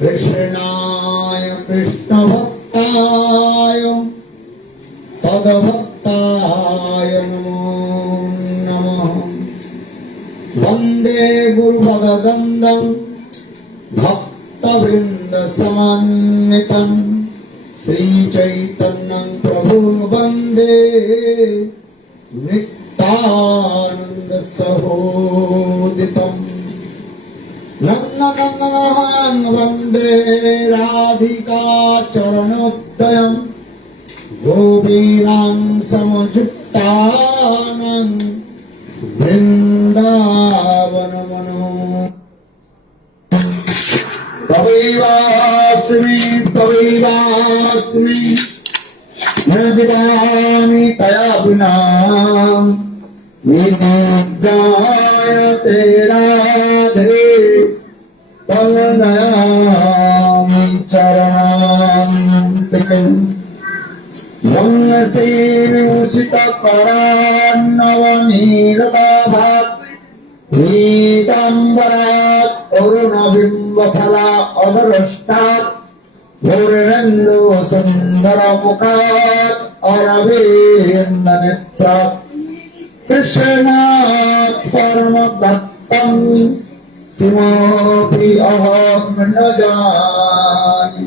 कृष्णाय कृष्णभक्ताय तद्भक्ताय नमो नमः। वन्दे गुरुभगवन्दं भक्तवृन्दसमन्वितं श्रीचैतन्यं प्रभुं वन्दे नित्यानन्दसहोदितम्। नन्दनन्दनं वन्दे राधिका चरणोदयम् गोपीनां समजुक्तानां वृन्दावनमनो। तवैवास्मि तवैवास्मि न जीवामि तया विना निजायते राधे तन्नयामि चरणाम्बिकम्। वंशीविमुषितकरान्नवनीरदाभात् पीताम्बरात् अरुणबिम्बफला अवरुष्टात् पूर्णेन्दु सुन्दरमुखात् अरविन्दनेत्रात् कृष्णात् परमदत्तं किमपि अहं न जाने।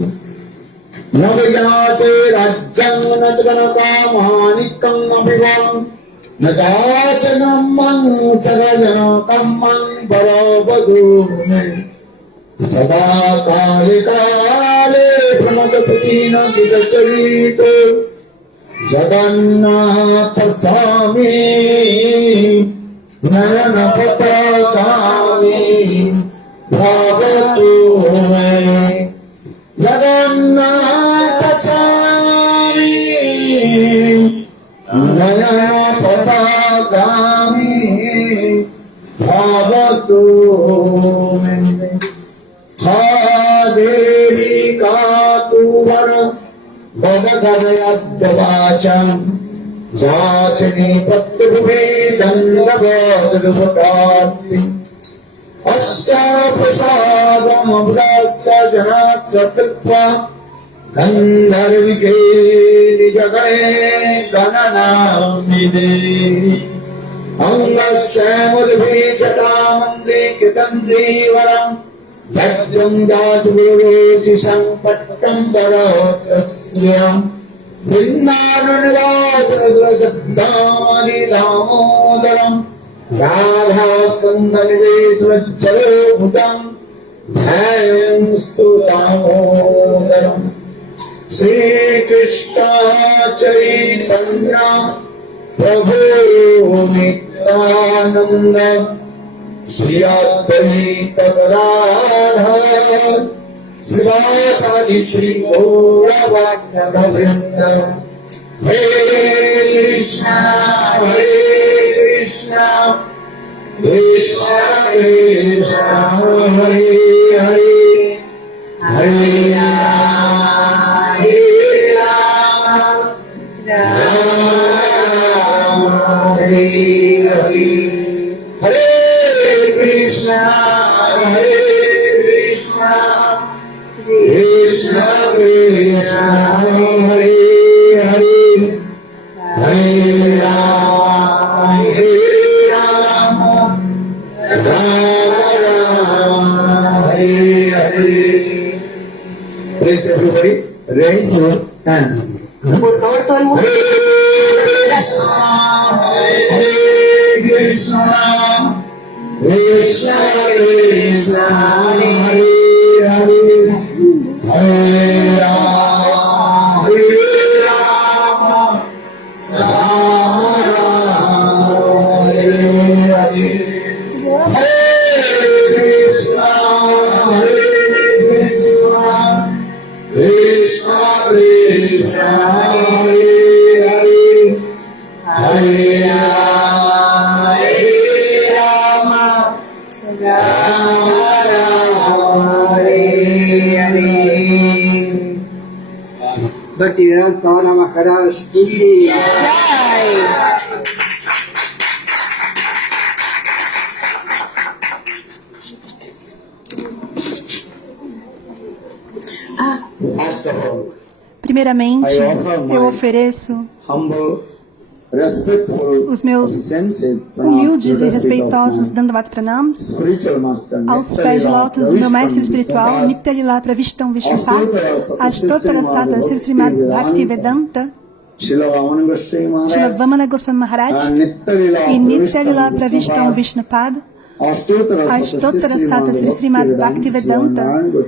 न विजाते राज्यं न च कनकामाणिक्यम् अभिवम् न चाचनमं सगजनकमं वरवधूमे। सदा काले काले प्रमदपतिन विचरितो जगन्नाथ स्वामी नयनपतगामी भवतु मे। जगन्नाथ स्वामी नयनपतगामी भवतु मे। हा देवी कातुवर भवगदयद्वाचम् जाचने पत्युभे दण्डवदुपकार्ति। अस्याप्रसादमभ्रस्य जनस्य कृत्वा गन्धर्विके निजगणे गणनामिदे। अङ्गस्यैमुद्भिः जटामन्दे कृतन्द्रीवरम् भद्रं जातुरुचिशं पट्टं वरस्यम्। वृन्दावननिवासरसद्दामनि दामोदरम् राधासन्दनिवेशज्जलोभुजम् ध्यायन्तु दामोदरम्। श्रीकृष्ण चैतन्य प्रभु नित्यानन्द श्री अद्वैत गदाधर शिवासादि श्री गौरभक्तवृन्द। हरे कृष्णा कृष्ण कृष्ण हरे हरे हरे राम राम राम हरे हरे। हरे कृष्णा कृष्ण कृष्ण हरे हरे हरे राम राम राम हरे Hare. Please everybody raise your hand. Por favor, todo el mundo. Hare Krishna Krishna Krishna Hare Hare Hare Rama Rama Rama Hare Hare। Hare Krishna Krishna Krishna Hare Hare Hare Rama Rama Rama Hare Hare। Bhaktivedanta Swami Maharaj ki Jai. Last of all. Primeiramente, I offer my eu ofereço humble, respectful, os meus sincere, humildes e respeitosos Dandavat Pranams spiritual master, aos pés de lótus do meu mestre espiritual, Nitya-lila Pravishtam Vishnupad, Ashtotara Sata Sri Srimad Bhaktivedanta, Srila Vamana Goswami Srila Maharaj, Vamana Goswami Maharaj and e Nitya-lila Pravishtam Vishnupad, Ashtotara Sata Sri Srimad Bhaktivedanta,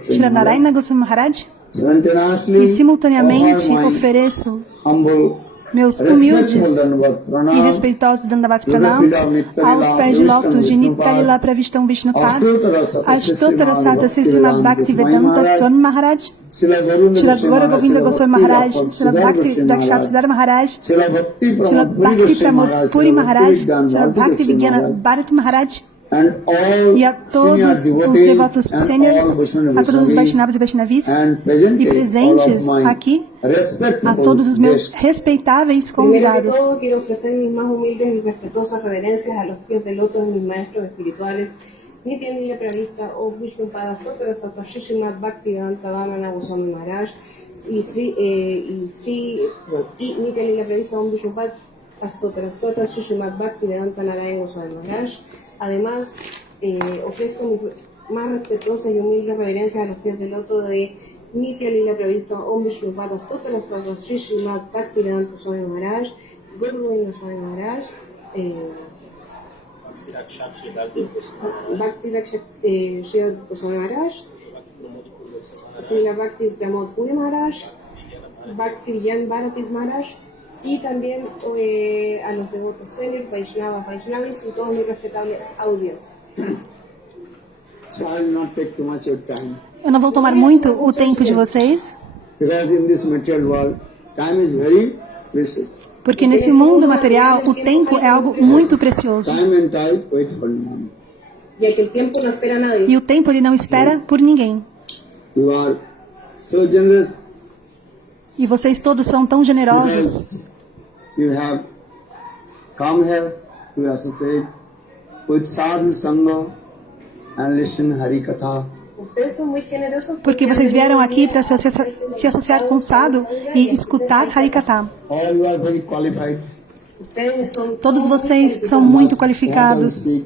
Srila Narayana Goswami Maharaj, e simultaneamente ofereço humble, meus humildes e respeitosos Dandavat Pranams aos pés de lótus de Nitya-lila Pravishtam Vishnupad, Ashtotara Sata Sri Srimad Bhaktivedanta Swami Maharaj, Srila Gaura Govinda Goswami Maharaj, Srila Bhakti Dakshatsudhara Maharaj, Srila Bhakti Srila Bhakti Pramod Puri Maharaj, Srila Bhakti Vigyana Bharati Maharaj, and all e a todos os devotos sêniores, a todos os Vaishnavas e Vaishnavis, e presentes aqui, a todos os meus respeitáveis Primero que convidados. todo, quiero ofrecer mis más humildes y respetuosas reverencias a los pies del loto de mis maestros espirituales, Nitya-lila Pravishtam Om Vishnupada Ashtotara Sata Sri Srimad Bhaktivedanta Vamana Goswami Maharaj y Nitya-lila Pravishtam Om Vishnupada Ashtotara Sata Sri Srimad Bhaktivedanta Narayana Goswami Maharaj. Además, ofrezco mis más respetuosas y humildes reverencias a los pies del loto de Nitya-lila Pravishtam Om Vishnupada Ashtotara Sata Sri Srimad Bhaktivedanta Swami Maharaj, Guru Govinda Swami Maharaj, Bhakti Dakshatsudhara Goswami Maharaj, Srila Bhakti Pramod Puri Maharaj, Bhakti Vigyana Bharati Maharaj, y también a los devotos senior, Vaishnavas, Vaishnavis y todos mis respetables audiencias. so I will not take too much of time. Eu não vou tomar muito o tempo de vocês, Because in this material world, time is very precious. porque nesse mundo material o tempo é algo muito precioso. Time and tide wait for none. Ya que el tiempo no espera a nadie. E o tempo ele não espera por ninguém. You are so generous E vocês todos são tão generosos, because you have come here to associate with Sadhu Sangha and listen Hari Katha. Ustedes son muy generosos porque vocês vieram aqui para se associar com o Sadhu e escutar Harikatha. All you are very qualified. Ustedes son Todos vocês são muito qualificados. Speak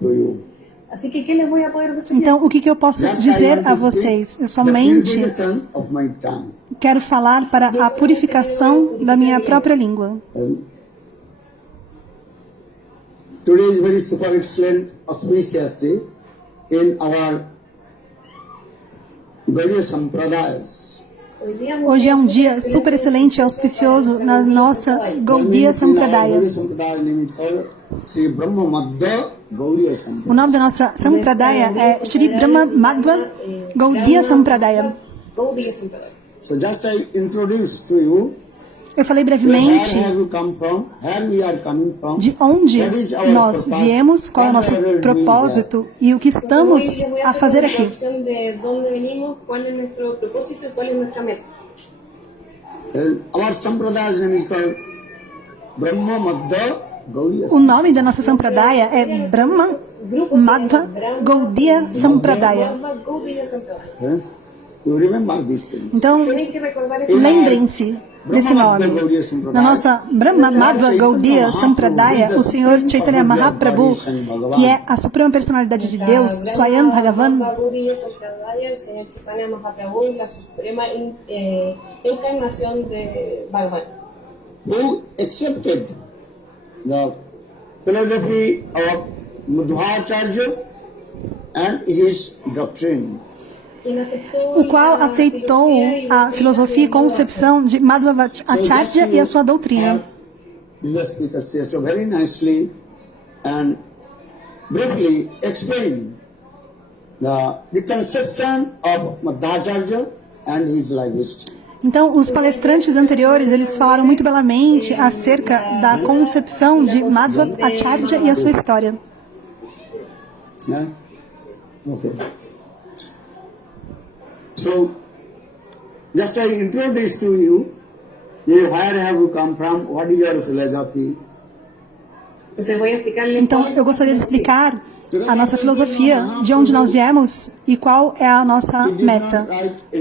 to you. Así que, ¿qué les voy a poder decir? Então, o que eu posso dizer a vocês? Eu somente Of my tongue. quero falar para a purificação da minha própria língua. Today is very super excellent, auspicious day in our various sampradayas. Hoje é um dia super excelente e auspicioso na nossa Gaudiya Sampradaya. Sri Brahma Madhva Gaudiya Sampradaya. O nome da nossa Sampradaya é Shri Brahma Madhva Gaudiya Sampradaya. Gaudiya Sampradaya. So just I introduce to you Eu falei where brevemente have you come from, where we are coming from. de onde nós viemos, qual é o nosso propósito e o que estamos a fazer aqui. De dónde venimos, cuál es nuestro propósito y cuál es nuestra meta. Our Sampraday's name is called Brahma Madhva Gaudiya O nome da nossa Sampradaya é Brahma Madhva Gaudiya Sampradaya. Gaudiya Sampradaya. Sampradaya. You remember these things. Então, Tienen que recordar esto. lembrem-se desse nome. Na nossa Brahma Madhva Gaudiya Sampradaya, o Senhor Chaitanya Mahaprabhu, que é a suprema personalidade de Deus, Swayam Bhagavan, Gaudiya Sampradaya, el Señor Chaitanya Mahaprabhu es la suprema encarnación de Bhagavan. Who accepted the philosophy of Madhvacharya and his doctrine. o qual aceitou a filosofia e concepção de Madhvacharya e a sua doutrina. The speaker says so very nicely and briefly explain the conception of Madhvacharya and his life history. Então, os palestrantes anteriores, eles falaram muito belamente acerca da concepção de Madhvacharya e a sua história. Yeah? Okay. So, just I introduce to you, where have you come from, what is your philosophy. Entonces voy a explicarles Então, eu gostaria de explicar a nossa filosofia, de onde nós viemos e qual é a nossa meta.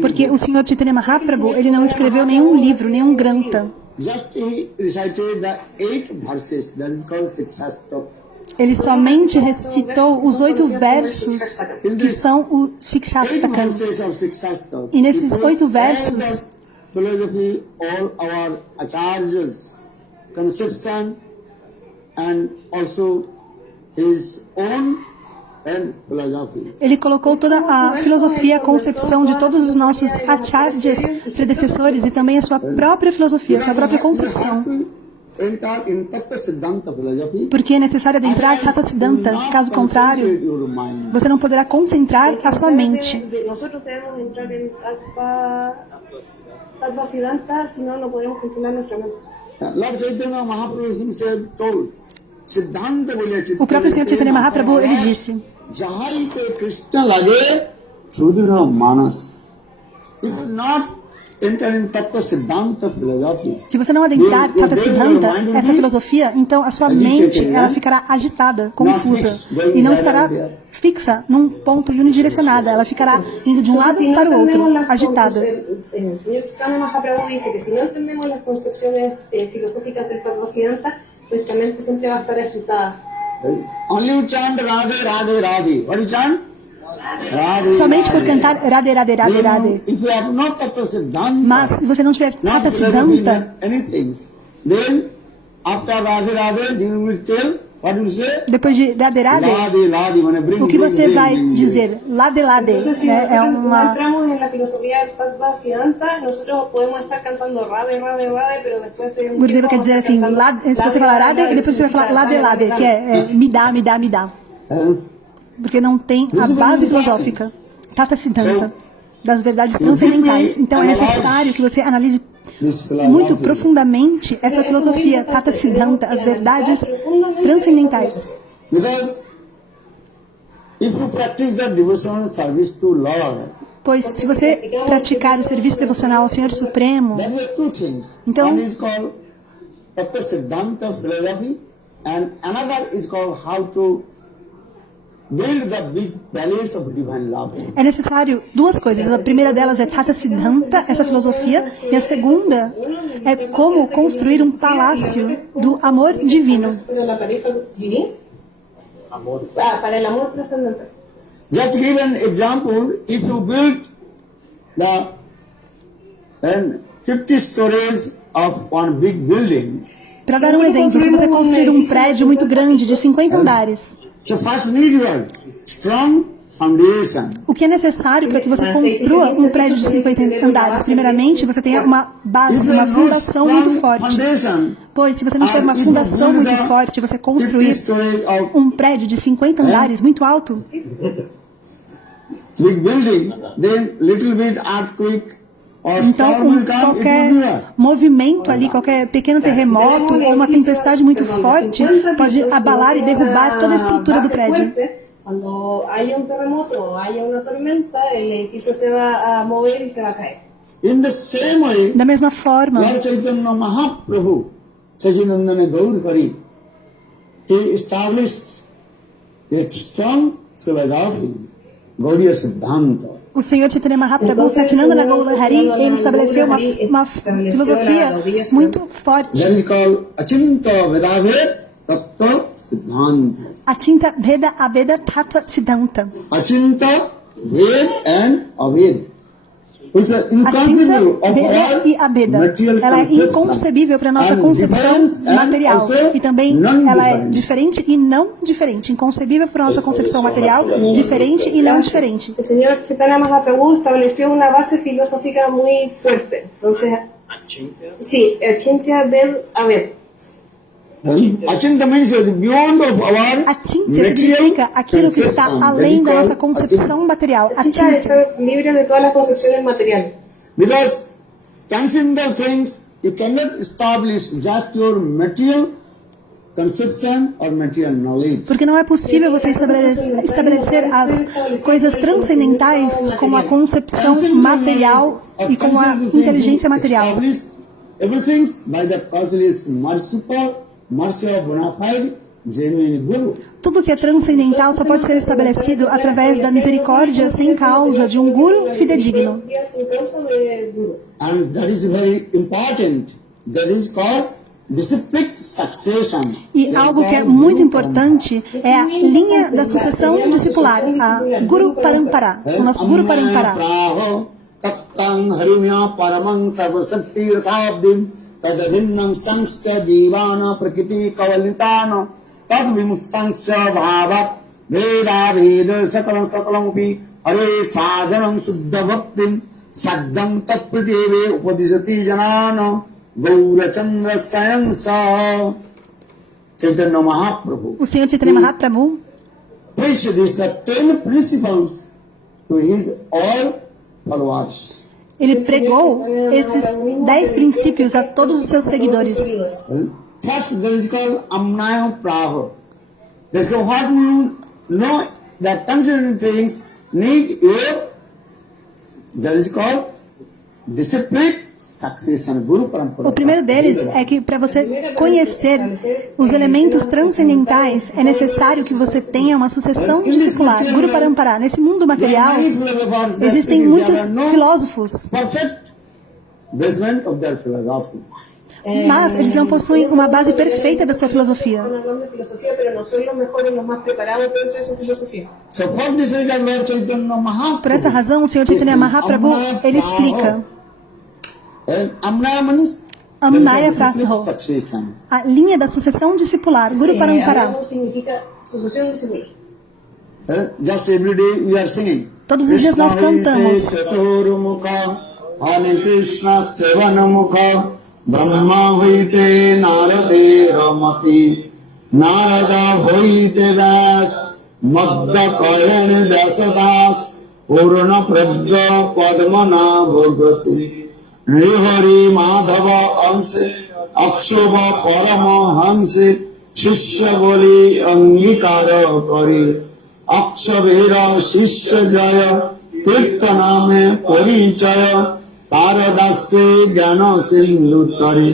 Porque o Senhor Chaitanya Mahaprabhu, ele não escreveu nenhum livro, nenhum granta. Just he recited the 8 verses, that is called Sikshastra. Ele somente recitou os 8 versos que são o 8 Shikshastaka. verses of Sikshastra. E nesses He put 8 all versos, the philosophy, all our acharyas, conception, and also his own and philosophy. ele colocou toda a filosofia, a concepção de todos os nossos acharyas predecessores e também a sua própria filosofia, a sua própria concepção. Enter in Tattva Siddhanta philosophy. Porque é necessário adentrar Tata Siddhanta, caso contrário, Your mind. você não poderá concentrar a sua mente. Nosotros debemos entrar en Tattva Siddhanta, si no, no podemos controlar nuestra mente. Lord Chaitanya Mahaprabhu himself told, Siddhanta bolya O próprio Senhor Chaitanya Mahaprabhu, ele disse: Jahai te Krishna lage Sudhira Manas. If you not enter in Tattva Siddhanta philosophy, se você não adentrar Tata Siddhanta, essa filosofia, então a sua mente ela ficará agitada, confusa, e não estará fixa num ponto e unidirecionada. Ela ficará indo de um lado para o outro, agitada. El señor Chaitanya Mahaprabhu dice que si no entendemos las concepciones filosóficas del Tattva Siddhanta, nuestra mente siempre va a estar agitada. only you chant Radhe, Radhe, Radhe. What you chant? Radhe. Somente por cantar Radhe, Radhe, Radhe, Radhe. If you have not Tattva Siddhanta, Mas se você não tiver not Tata Siddhanta, anything, then after Radhe, Radhe, then you will tell, what you say? depois de Radhe, Radhe, Radhe, Radhe, o que você vai dizer? Lade, Lade. Entonces, si É nosotros no uma... entramos en la filosofía del Tattva Siddhanta, nosotros podemos estar cantando Radhe, Radhe, Radhe, pero después de un Gurudeva tiempo quer dizer vamos a assim, estar cantando se você falar Radhe, e depois você vai falar Lade, Lade, que é me dá, me dá, me dá. Porque não tem a base filosófica, Tata Siddhanta, das verdades transcendentais. Então é necessário que você analise muito profundamente essa filosofia, Tata Siddhanta, as verdades transcendentais. Because if you practice the devotional service to Lord, Pois se você praticar o serviço devocional ao Senhor Supremo, then you have two things. Então- One is called Tattva Siddhanta philosophy, and another is called how to build the big palace of divine love. é necessário duas coisas. A primeira delas é Tata Siddhanta, essa filosofia, e a segunda é como construir um palácio do amor divino. para la pareja divina. Para el amor trascendental. Just to give an example, if you build the 50 stories of one big building, Para dar um exemplo, se você construir um prédio muito grande de 50 andares, so first need your strong foundation. o que é necessário para que você construa um prédio de 50 andares? Primeiramente, você tenha uma base, uma fundação muito forte. Pois, se você não tiver uma fundação muito forte, você construir um prédio de 50 andares muito alto, Big building, then little bit earthquake or então storm will come, it will qualquer be movimento ali, qualquer pequeno terremoto ou uma tempestade muito forte pode abalar e derrubar toda a estrutura do prédio. Cuando haya un terremoto o haya una tormenta, el edificio se va a mover y se va a caer. in the same way, Da mesma forma, Lord Chaitanya Mahaprabhu, Sachinandana Gaudhari, he established a strong philosophy, Gaudiya Siddhanta. o Senhor Chaitanya Mahaprabhu, Sakinandana Gaudhari, ele estabeleceu uma filosofia muito forte. That is called Achinta Vedaved Tattva Siddhanta. Achinta Veda Aveda Tattva Siddhanta. Achinta Ved and Aved. Which are A tinta, inconceivable of Veda all e Abeda. material Ela é conception. inconcebível para a nossa And concepção difference and material. also E também ela é non-difference. diferente e não diferente. Inconcebível para a nossa concepção material, diferente e não diferente. El señor Chaitanya Mahaprabhu estableció una base filosófica muy fuerte. Entonces, sí, Achintya Ved Aved. Achinta means it is beyond of our Achintya significa aquilo que está além da nossa concepção material. Achintya Achintya. está libre de todas las concepciones materiales. Because transcendental things, you cannot establish just your material conception or material knowledge. Porque não é possível você estabelecer as coisas transcendentais com a concepção material e com a inteligência material. Everything by the causeless merciful, mercy of bona fide, genuine guru. tudo que é transcendental só pode ser estabelecido através da misericórdia sem causa de um guru fidedigno. Sin causa de guru. And that is very important. That is called disciplic succession. E algo que é muito importante é a linha da sucessão discipular, a Guru Parampara, o nosso Guru Parampara. Tattang harimya paramang sarvasakti rasabdim tadavinnam samsta jivana prakriti kavalintana tad vimuktangscha bhavat veda veda sakalam sakalam upi hare sadhanam suddha bhaktim saddam tat pradeve upadisati janana gaurachandra sayam sa Chaitanya Mahaprabhu. O Senhor Chaitanya Mahaprabhu preached these the 10 principles to his all followers. ele pregou esses 10 princípios a todos os seus seguidores. First, there is called Amnaya Praha. That's what you know that concerning things need your, that is called discipline, succession, Guru Parampara. O primeiro deles é que para você conhecer os elementos transcendentais é necessário que você tenha uma sucessão discipular, Guru Parampara. Nesse mundo material existem muitos filósofos, Perfect basement of their philosophy. mas eles não possuem uma base perfeita da sua filosofia. Están hablando de filosofía, pero no son los mejores, los más preparados dentro de su filosofía. So for this reason, Lord Chaitanya Mahaprabhu, Por essa razão, o Senhor Chaitanya Mahaprabhu, ele explica Amnaya means Amnaya discipline Praho, succession. a linha da sucessão discipular, Guru Parampara. Amnaya significa sucesión discipular. Just every day we are singing. Todos os dias nós cantamos. Hare Krishna Sevanamukha Brahma Vaite Narade Ramati Narada Vaite Vyas Madhya Kayan Vyasadas Purna Prajna Padmana Bhagati Hari Madhava Anse Akshobha Parama Hanse Shishya Boli Angikara Kari Akshavera Shishya Jaya Tirtha Name Parichaya Taradase Jnana Sindhutari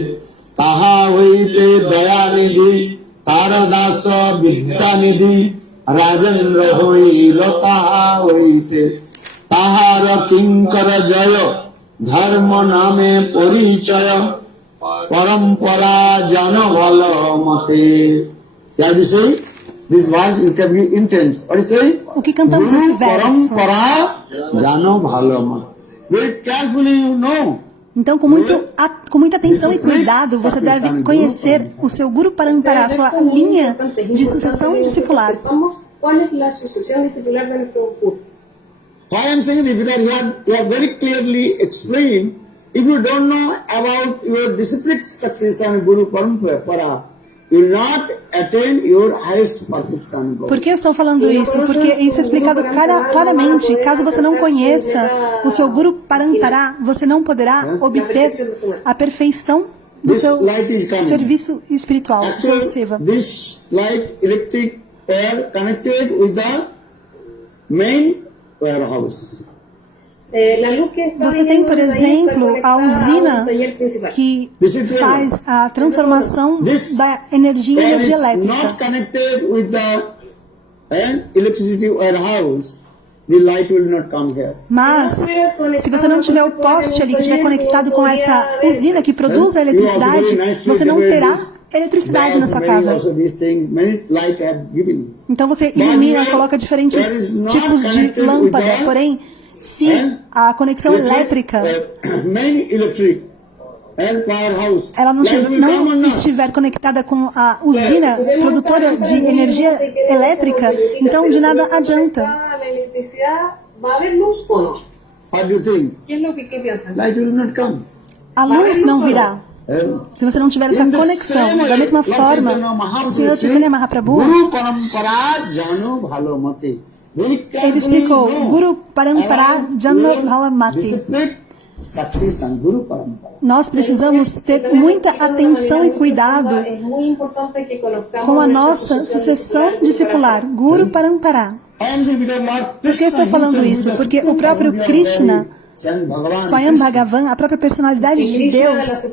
Taha Vaite Dayanidhi Taradasa Vidyanidhi Rajendra Hoi Lataha Vaite Tahara Kinkara Jaya Dharma Name Parichaya Parampara Jana Vala Mate. Can you say? This verse you can be intense. What is it? O que cantamos nesse verso? Parampara Jana Vala Mate. Very carefully you know. Então, com muita atenção e cuidado, você deve conhecer o seu Guru Parampara, a sua linha de sucessão discipular. ¿Cuál es la sucesión discipular de nuestro guru? Why I am saying this? Because he have very clearly explained. If you don't know about your disciplic succession Guru Parampara, you will not attain your highest perfection. Por que eu estou falando isso? Porque isso é explicado claramente. Caso você não conheça o seu Guru Parampara, você não poderá obter a perfeição do seu serviço espiritual, do seu seva. This light electric pair connected with the main warehouse. Você tem, por exemplo, a usina que faz a transformação da energia em energia elétrica. Not connected with the electricity warehouse, the light will not come here. Mas, se você não tiver o poste ali que estiver conectado com essa usina que produz a eletricidade, você não terá eletricidade na sua casa. Então você ilumina, coloca diferentes tipos de lâmpada, porém, se a conexão elétrica ela não estiver conectada com a usina produtora de energia elétrica, então de nada adianta. A luz não virá se você não tiver essa conexão. Da mesma forma, o Senhor Chaitanya Mahaprabhu, ele explicou Guru Parampara Jana Bhalamati. Nós precisamos ter muita atenção e cuidado com a nossa sucessão discipular, Guru Parampara. Por que eu estou falando isso? Porque o próprio Krishna, Swayam Bhagavan, a própria personalidade de Deus,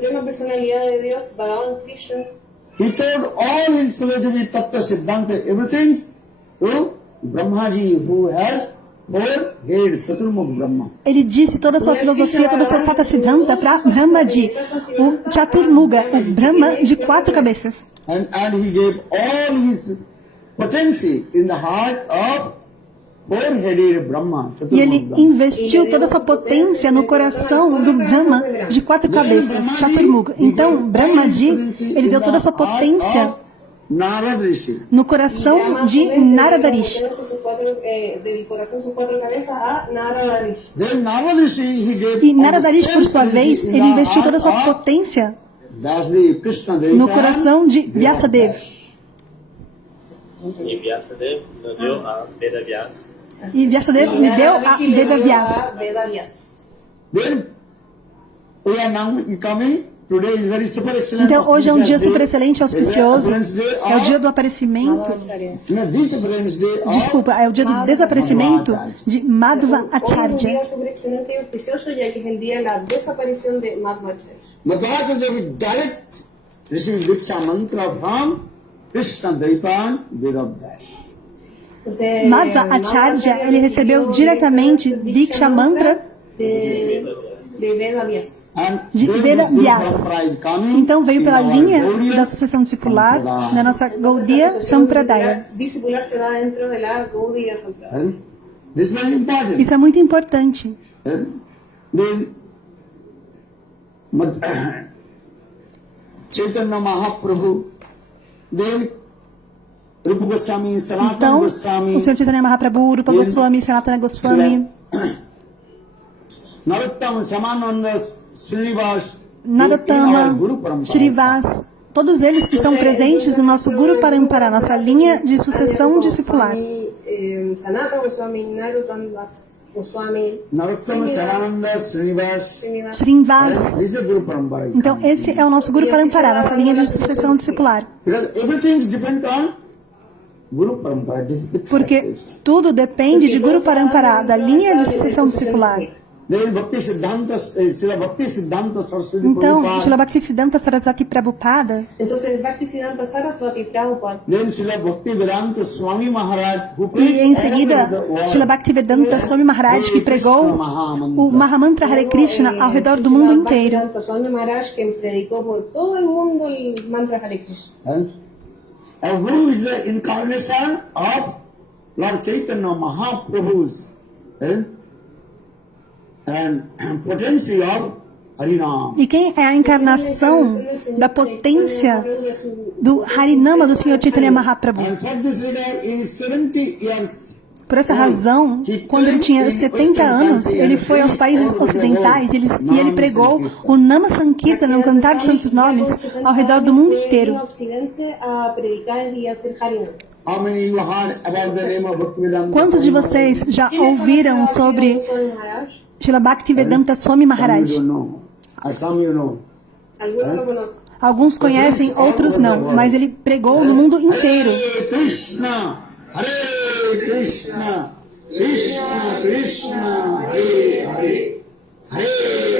He told all his philosophy, Tattva, Siddhanta, everything to Brahmaji, who has 4 heads, Chaturmukh Brahma. Ele disse toda a sua filosofia, todo o seu Tata Siddhanta para Brahmaji, o Chaturmuga, o Brahma de 4 cabeças. And he gave all his potency in the heart of 4-headed Brahma, E Chaturmukh ele Brahma. investiu toda a sua potência no coração do Brahma de 4 cabeças, Chaturmuga. Então, Brahmaji, ele deu toda a sua potência Narad Rishi. no coração de Narada Rishi. Del corazón sus 4 cabezas a Narada Rishi. Then Narad Rishi, he gave E all the Narada Rishi, por same sua vez, potency in ele the investiu toda a sua heart of potência Vyasdev, Krishna Deva, no coração de Vyasadeva. E Vyasadeva nos deu a Veda Vyas. E Vyasadeva lhe deu a Veda Vyas. Vedavyas. Then we are now coming. Today is very super excellent. Então, hoje é um dia super excelente, auspicioso. Day É o dia do aparecimento. This Friends Day of Desculpa, é o dia do desaparecimento de Madhva Hoy es un Acharya. día súper excelente y auspicioso ya que es el día de la desaparición de Madhvacharya. Madhvacharya will direct received Diksha mantra from Krishna Daipan Vedabhyash. Entonces, Madhva Acharya, ele recebeu diretamente Diksha Mantra de Vedavyas. And de then Veda this good Vyas. Maharaj coming Então veio in pela our linha Gaudiya da sucessão discipular Sampradaya. da nossa Gaudiya Entonces, Sampradaya. discipular se da dentro de la Gaudiya Sampradaya. And this is very important. Isso é muito importante. And then Chaitanya Mahaprabhu, then Rupa Goswami, Sanatana Então, Goswami, o Sr. Chaitanya Mahaprabhu, Rupa Goswami, Sanatana Goswami, Narottama, Samananda, Srinivas, Narottama, Guru Parampara. Shrivas, todos eles que estão presentes no nosso Guru Parampara, nossa linha de sucessão discipular. Sanatana Goswami, Narottama Goswami, Narottama, Samananda, Srinivas. Srinivas. This is the Guru Parampara. Então, esse é o nosso Guru Parampara, nossa linha de sucessão discipular. Because everything depends on Guru Parampara. This is the Porque success. tudo depende de Guru Parampara, da linha de sucessão discipular. Then Bhakti Siddhanta, Srila Bhakti Siddhanta Saraswati Então, Prabhupada. Srila Bhaktisiddhanta Saraswati Prabhupada, Entonces, Bhaktisiddhanta Saraswati Prabhupada. Then Srila Bhakti Vedanta Swami Maharaj, who e preached em all seguida over the world. Srila Bhaktivedanta Swami Maharaj, que pregou o Mahamantra Hare Krishna ao redor do mundo inteiro. Bhaktisiddhanta Swami Maharaj, quien predicó por todo el mundo el mantra Hare Krishna. And who is the incarnation of Lord Chaitanya Mahaprabhu's and potency of Harinam. E quem é a encarnação da potência do Harinama do Sr. Chaitanya Mahaprabhu? And for this regard, in 70 years, Por essa razão, quando ele tinha 70 anos, ele foi aos países ocidentais e ele pregou o Nama Sankirtana, o Cantar dos Santos Nomes, ao redor do mundo inteiro. En Occidente a predicar y a hacer Harinam. how many you heard about the name of Bhaktivedanta? Quantos de vocês já ouviram sobre Swami Maharaj? Srila Bhaktivedanta Swami Some Maharaj? you don't know. Or some you know. Algunos lo conocen. Alguns conhecem, outros não, mas ele pregou no mundo inteiro. Hare Krishna, Hare Krishna, Krishna Krishna, Hare Hare, Hare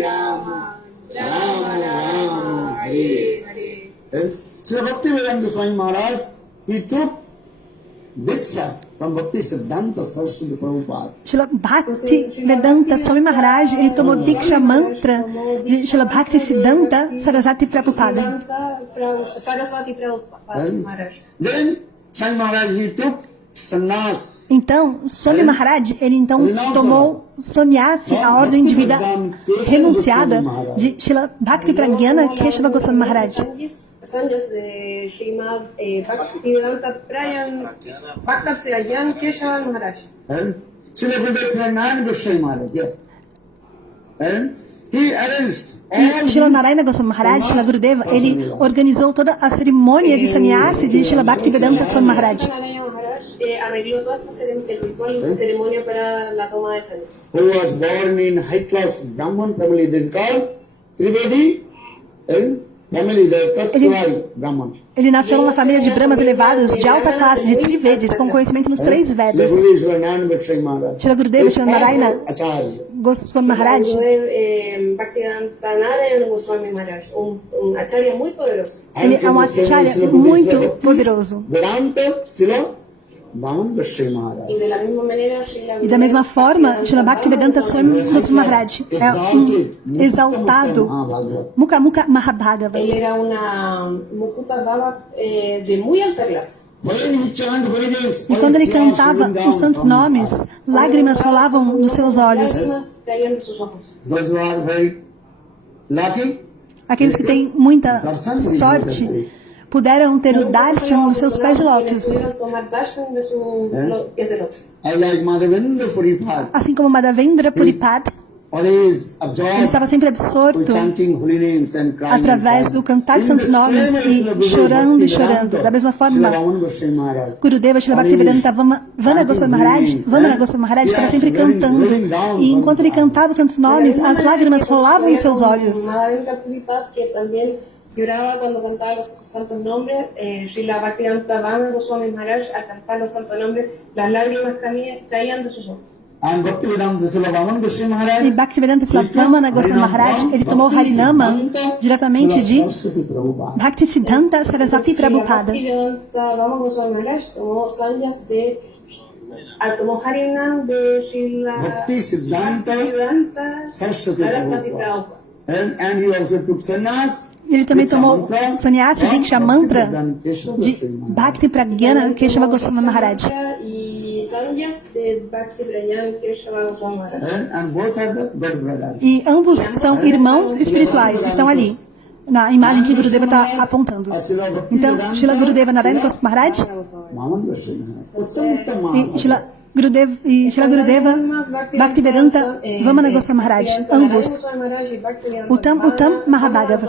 Rama, Rama Rama, Hare Hare. So Bhaktivedanta Swami Maharaj, he took Diksha from Bhakti Siddhanta Saraswati Prabhupada. Srila Bhaktivedanta Swami Maharaj, ele tomou Diksha Mantra de Srila Bhaktisiddhanta Saraswati Prabhupada. Saraswati Prabhupada Maharaj. Then Swami Maharaj, he took sannyas. Então, Swami Maharaj, ele então tomou sannyasi, a ordem de vida renunciada de Srila Bhakti Pragyana Keshava Goswami Maharaj. Sannyas de Srimad Bhaktivedanta Prayan Keshava Maharaj. And Srila Gurudev Narayan Goswami Maharaj, yeah. And he arranged all E Srila Narayana Goswami Maharaj, Srila Gurudeva, ele organizou toda a cerimônia de sannyasi de Srila Bhaktivedanta Swami Maharaj. Narayana Maharaj arregló toda el ritual y la ceremonia para la toma de sannyas. who was born in high class Brahman family, this is called Trivedi and family, the Tattvai Brahman. Ele nasceu numa família de brahmas elevados, de alta classe, de Trivedes, com conhecimento nos 3 Vedas. Shila Gurudeva, Shila Narayana Goswami Maharaj, Bhaktivedanta Narayana Goswami Maharaj, acharya muito poderoso. ele é um acharya muito poderoso. Vedanta Sila Bhavan Goswami Maharaj. Y de la misma manera, Srila E da mesma forma, Shila Bhaktivedanta Swami Goswami Maharaj é um exaltado Mukha Mukha Mahabhagava. él era una Mukuta Baba de muy alta clase. E quando ele cantava os santos nomes, lágrimas rolavam dos seus olhos. Lágrimas caían de sus ojos. Those who are very lucky, Aqueles que têm muita sorte puderam ter o darshan dos seus pés de lótus. Pudieron tomar darshan de sus pies de lótus. like Madhavendra Puripad, Assim como Madhavendra Puripad, always ele absorbed estava sempre with absorto chanting holy names and crying. através do cantar de santos nomes e chorando e chorando. Da mesma forma, Gurudeva Shila Bhaktivedanta Vamana Goswami Maharaj estava sempre cantando. E enquanto ele cantava os santos nomes, as lágrimas rolavam dos seus olhos. Madhavendra Puripad, que también lloraba cuando cantaba los santos nombres. Srila Bhaktivedanta Vamana Goswami Maharaj, al cantar los santos nombres, las lágrimas caían de sus ojos. And Bhaktivedanta Sila Bhavan Goswami Maharaj, E Bhaktivedanta Vamana Goswami Maharaj, ele tomou Harinama diretamente de Saraswati Prabhupada. Bhaktisiddhanta Saraswati Prabhupada. Bhaktivedanta Vamana Goswami Maharaj tomó sanyas de tomó Harinam de Srila Bhaktisiddhanta Bhaktisiddhanta Saraswati Saraswati Prabhupada. Prabhupada. And he also took sannyas. Ele também tomou Sannyasi Diksha Mantra de Bhakti Pragyana Keshava Goswami Maharaj. Y sanyas de Bhakti Pragyana Keshava Goswami Maharaj. And both are the God brothers. E ambos são irmãos espirituais, estão ali, na imagem que Gurudeva está apontando. Então, Shila Gurudeva Narayana Goswami Maharaj Bhavan Goswami Maharaj. Uttama e Shila Gurudeva Bhaktivedanta Vamana Goswami Maharaj, ambos, Uttam Mahabhagava.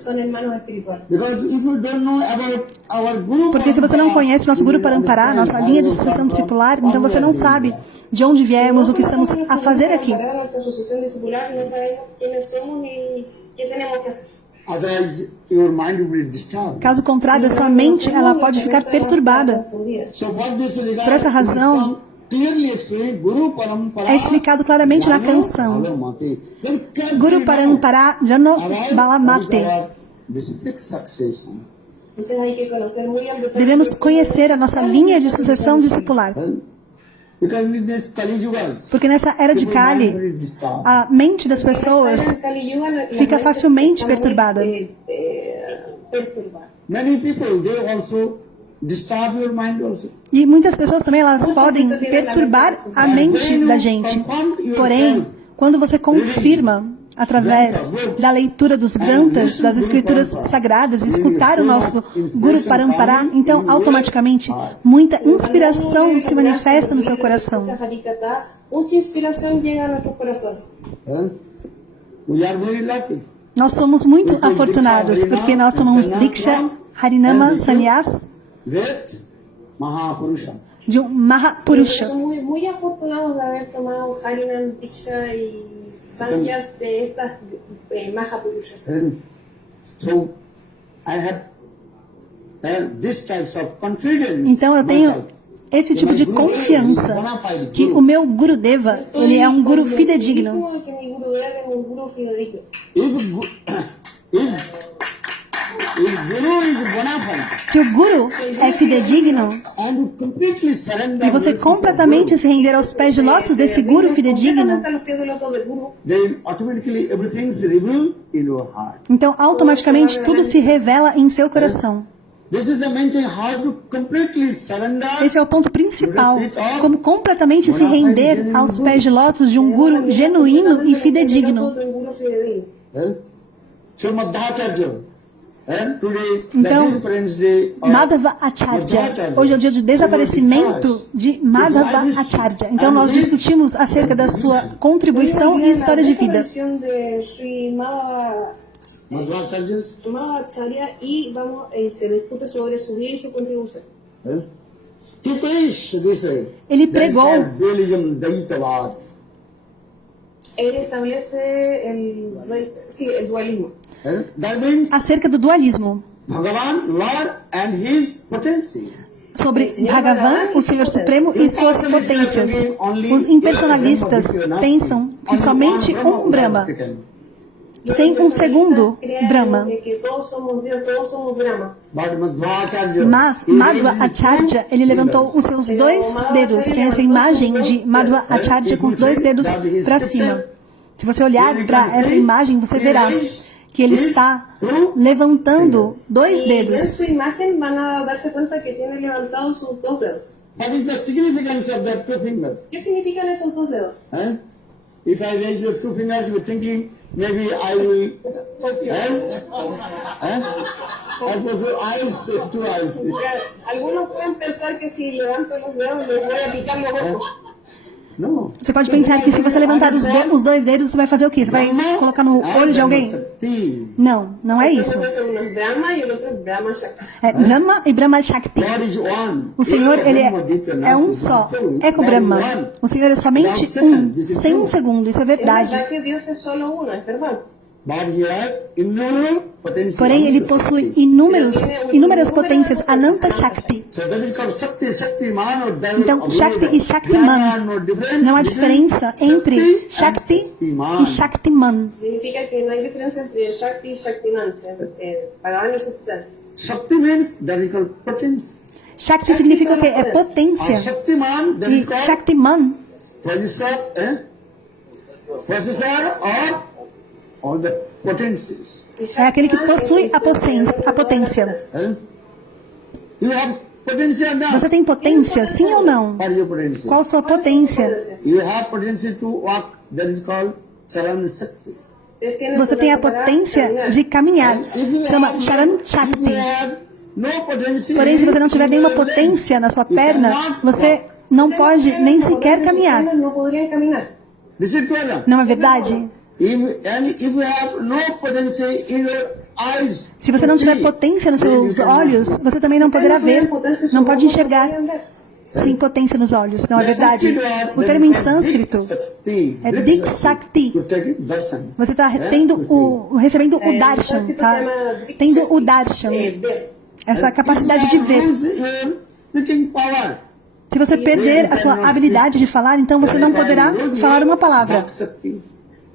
Son hermanos espirituales. Because if you don't know about our Guru Porque se você não conhece nosso Guru Parampara, nossa linha de sucessão discipular, então você não sabe de onde viemos, o que estamos a fazer aqui. Para nuestra sucesión discipular, no sabemos quiénes somos ni qué tenemos que hacer. otherwise your mind will be disturbed. Caso contrário, a sua mente ela pode ficar perturbada. So for this regard, Por essa razão, clearly explained Guru Parampara. é explicado claramente na canção. Guru Parampara Jano Balamate. Disciplic succession. Entonces hay que conocer muy al detalle. Devemos conhecer a nossa linha de sucessão discipular. Because in this Kali Yugas, Porque nessa era de Kali, a mente das pessoas fica facilmente perturbada. many people they also disturb your mind also. E muitas pessoas também elas podem perturbar a mente da gente. Porém, quando você confirma através da leitura dos granthas, das escrituras sagradas, escutar o nosso Guru Parampara, então automaticamente muita inspiração se manifesta no seu coração. Mucha inspiración llega a nuestros corazones. We are very lucky. Nós somos muito afortunados, porque nós tomamos Diksha, Harinama, Sannyas, Great Mahapurusha. de um Mahapurusha. Somos muy afortunados de haber tomado Harinam, Diksha y Sannyas de estas Mahapurushas. And so I have this types of confidence. Então eu tenho esse tipo de confiança que o meu Gurudeva, ele é um Guru fidedigno. Que mi Gurudeva es un Guru fidedigno. If Guru is bona fide Se o Guru é fidedigno and you completely surrender e você completamente se render aos pés de lótus desse Guru fidedigno, Completamente a los pies del loto del Guru. then automatically everything is revealed in your heart. então automaticamente tudo se revela em seu coração. This is the main thing, how to completely surrender. Esse é o ponto principal, como completamente se render aos pés de lótus de um Guru genuíno e fidedigno. Del Guru fidedigno. So Madhacharya. And today, Então, the Disciplines Day of Madhava Acharya. Hoje é o dia de desaparecimento de Madhava Acharya. Então nós discutimos acerca da sua contribuição e história de vida. De Sri Madhvacharya's. Madhvacharya y se discute sobre su vida y su contribución. He preached this. Ele That is pregou. called dualism, Dvaitavad. Él establece el dualismo. That means acerca do dualismo. Bhagavan, Lord and his potencies. Sobre Bhagavan, o Senhor Supremo e suas potências. Os impersonalistas pensam que somente um Brahma, sem um segundo Brahma. Que todos somos Dios, todos somos Brahma. Mas Madhva Acharya, ele levantou os seus 2 dedos. Tem essa imagem de Madhva Acharya com os 2 dedos para cima. Se você olhar para essa imagem, você verá que ele está levantando 2 Y en dedos. su imagen van a darse cuenta que tiene levantados sus 2 dedos. What is the significance of that 2 fingers? ¿Qué significan esos 2 dedos? If I raise your 2 fingers, you're thinking maybe I will. I put 2 eyes. Algunos pueden pensar que si levanto los dedos les voy a picar los ojos. No. Você pode pensar que se você levantar os 2 dedos, você vai fazer o quê? Você vai colocar no olho de alguém? Não, não é isso. Uno es Brahma y el otro es Brahma Shakti. É Brahma e Brahma Shakti. God is one. O Senhor, ele é um só. Eko Brahma. O Senhor é somente um, sem um segundo. Isso é Es verdade. verdad que Dios es solo uno, es verdad. But he has innumerable potential. Porém, ele possui inúmeras potências. Ananta Shakti. So that is called Shakti, Shaktiman or Daiva. Então, Shakti e Shaktiman. Não há diferença entre Shakti e Shaktiman. Significa que no hay diferencia entre Shakti y Shaktiman, entre Bhagavan y sus potencias. Shakti means that is called potency. Shakti significa o quê? É potência. Shaktiman, that is E called Shaktiman possessor or all the potencies. é aquele que possui a potência. You have potential now. Você tem potência, sim ou não? What is your potential? Qual sua potência? You have potential to walk. That is called Charan Shakti. Você tem a potência de caminhar. Chama Charan Shakti. Porém, se você não tiver nenhuma potência na sua perna, você não pode nem sequer caminhar. No podrían caminar. This is true. Não é verdade? If you have no potential in your eyes, Se você não tiver potência nos seus olhos, você também não poderá ver, não pode enxergar sem potência nos olhos. Não é verdade? O termo em sânscrito é Dik Shakti. Você está recebendo o darshan, tá? Tendo o darshan, essa capacidade de ver. Se você perder a sua habilidade de falar, então você não poderá falar uma palavra.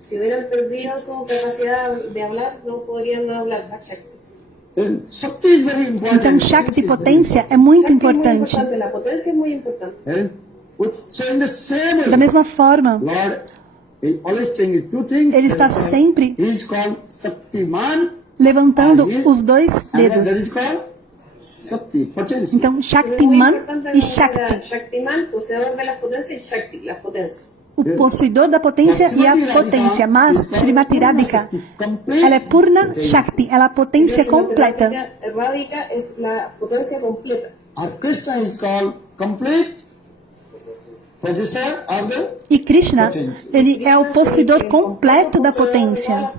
Si hubieran perdido su capacidad de hablar, no podrían hablar. Shakti is very important. Então, Shakti, potência, é muito importante. La potencia es muy importante. So in the same Da way, mesma forma, Lord is always telling 2 things. Ele está sempre He is called Shaktiman. levantando os 2 And that is dedos. called Shakti, potency. Então, Es muy Shaktiman importante e conocer a Shakti. Shaktiman, poseedor de las potencias, y Shakti, las potencias. O possuidor da potência e a potência. Mas, Srimati Radhika, ela é Purna Shakti. Ela é a potência completa. Radhika es la potencia completa. Krishna is called complete possessor of the E Krishna, ele é o possuidor completo da potência.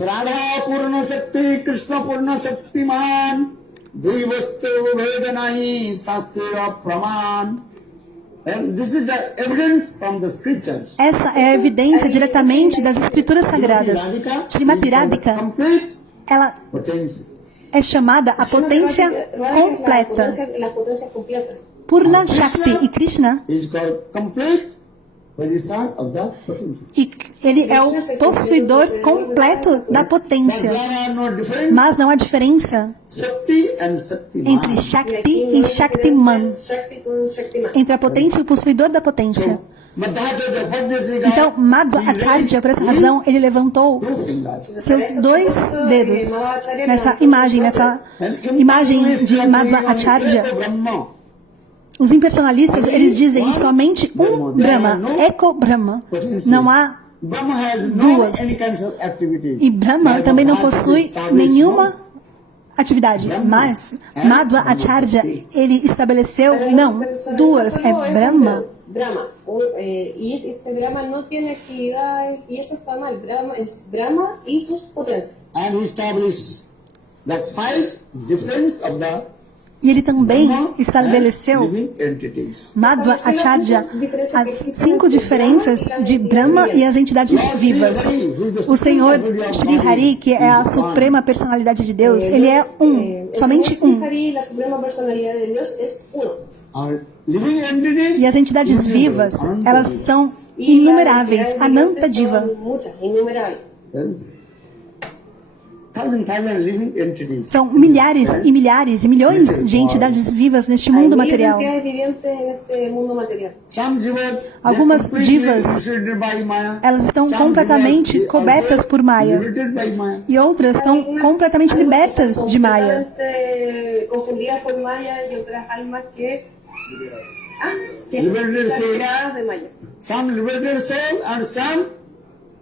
Radha Purna Shakti, Krishna Purna Shaktiman, Divastu Vedanahi Sastira Praman. And this is the evidence from the scriptures. Essa é a evidência diretamente das escrituras sagradas. Srimati Radhika, Complete ela potency. é chamada a potência completa. La potencia completa. Purna Shakti e Krishna, Is called complete possessor of the potency. e ele é o possuidor completo da But potência. there are no difference. Mas não há diferença Shakti and Shaktiman. entre Shakti e Shaktiman, Shakti con Shaktiman. entre a potência e o possuidor da potência. Madhacharya, for this regard, Então, Madhva Acharya, por essa razão, ele levantou 2 fingers. seus 2 dedos nessa imagem de Madhva Acharya. Brahma. Os impersonalistas, eles dizem somente um Brahma, Eko Brahma. Não há Brahma has no duas. any kinds of activities. E Brahma Like também não Bhagavad possui established nenhuma atividade. Mas Madhva Acharya, ele estabeleceu, não, 2, é Brahma. Brahma. Y este Brahma no tiene actividades y eso está mal. Brahma es Brahma y sus potencias. And he established the 5 difference of the E ele também estabeleceu, living entities. Madhva Acharya, as 5 diferenças de Brahma e as entidades vivas. O Senhor Sri Hari, que é a suprema personalidade de Deus, ele é somente um. La suprema personalidad de Dios es uno. Our living entities, E as entidades vivas, elas são inumeráveis, Ananta Diva. Muchas, innumerables. thousand living entities. São milhares e milhares e milhões de entidades vivas neste Hay mundo miles de material. entidades vivientes en este mundo material. Some jivas, Algumas they're divas, completely illustrated by Maya. elas estão Some completamente jivas, cobertas also por Maya. liberated by Maya. E outras estão completamente libertas de Maya. Completamente confundidas por Maya y otras almas que Liberated están soul. liberadas de Maya. Some liberated soul and some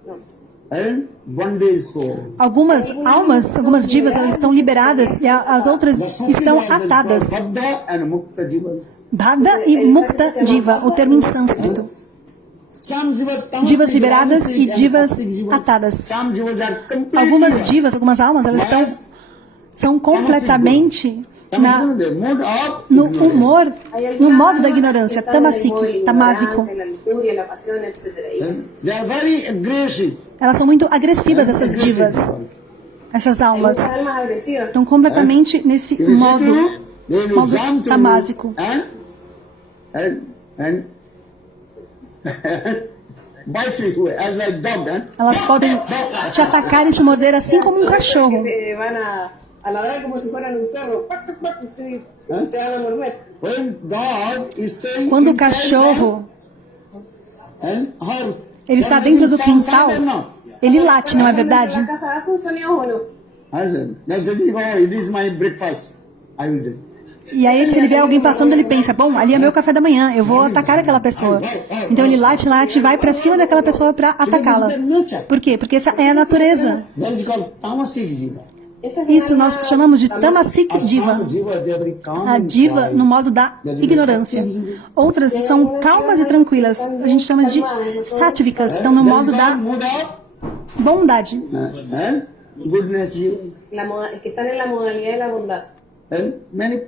No. and bondage soul. Algumas almas, algumas divas, elas estão liberadas e as outras estão atadas. Baddha and Mukta jivas. Bhada e Mukta Diva, o termo em sânscrito. Some jivas, tamasic, Divas liberadas rajasic, e and divas sattvic jivas. atadas. Some jivas are completely Algumas divas, algumas almas, elas são completamente tamasic, the mode of no ignorance. humor, Hay no algunas modo da almas ignorância, que están en el modo de tamasik, la tamásico. ignorancia, la lujuria, la pasión, etc. Y They are very aggressive. Elas são muito agressivas, essas divas, essas hay almas. muchas almas agresivas. Estão completamente nesse If you see modo, to, they will modo jump to tamásico. and bite you as like dog. Elas podem te atacar e te morder assim como um cachorro. Te van a ladrar como si fueran un perro. Y te van a morder. When dog is staying Quando o inside cachorro and house, ele está that dentro do doesn't sound quintal, sound or not? ele late, não é verdade? ¿La casa hace un sonido o no? I said, that's the thing, oh, it is my breakfast. I will do. E aí, se ele vê alguém passando, ele pensa, bom, ali é meu café da manhã, eu vou atacar aquela pessoa. Então ele late e vai pra cima daquela pessoa pra atacá-la. Por quê? Porque essa é a natureza. That is called tamasic jiva. Esa es Isso una nós alma chamamos de Tamasik Diva. Some jiva, they are very calm A and diva quiet. no modo da ignorância. Outras são calmas e tranquilas. A gente chama de sáttvicas, estão no That is modo da called mood of bondade. goodness jiva. es que están en la modalidad de la bondad. And many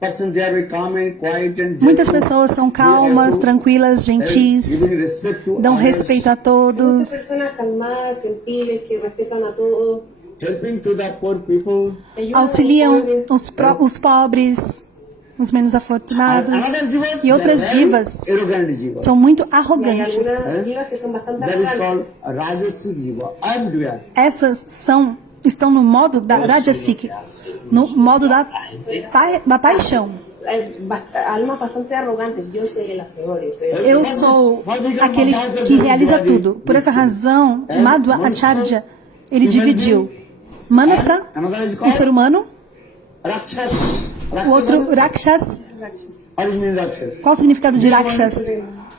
persons, they are very calm and quiet and Muitas gentle. pessoas são They are calmas, also, tranquilas, gentis, giving respect to dão others, respeito a Muchas todos, personas calmadas, gentiles, que respetan a todos. helping to the poor people. Ayudan a los auxiliam pobres. os pobres, os menos afortunados. Another jivas, E outras they are very divas arrogant jivas. são muito Y hay arrogantes. algunas divas que son bastante That is called arrogantes. rajasic jiva. I'm doing. Essas estão no modo da Rajasik, no modo da paixão. Hay almas bastante arrogantes. Yo soy el hacedor, yo soy el... Eu sou aquele que realiza tudo. Por essa razão, Madhva Acharya, ele dividiu Manasa, o ser humano, Rakshas. o outro Rakshas. What is mean Rakshas? Qual o significado de Rakshas?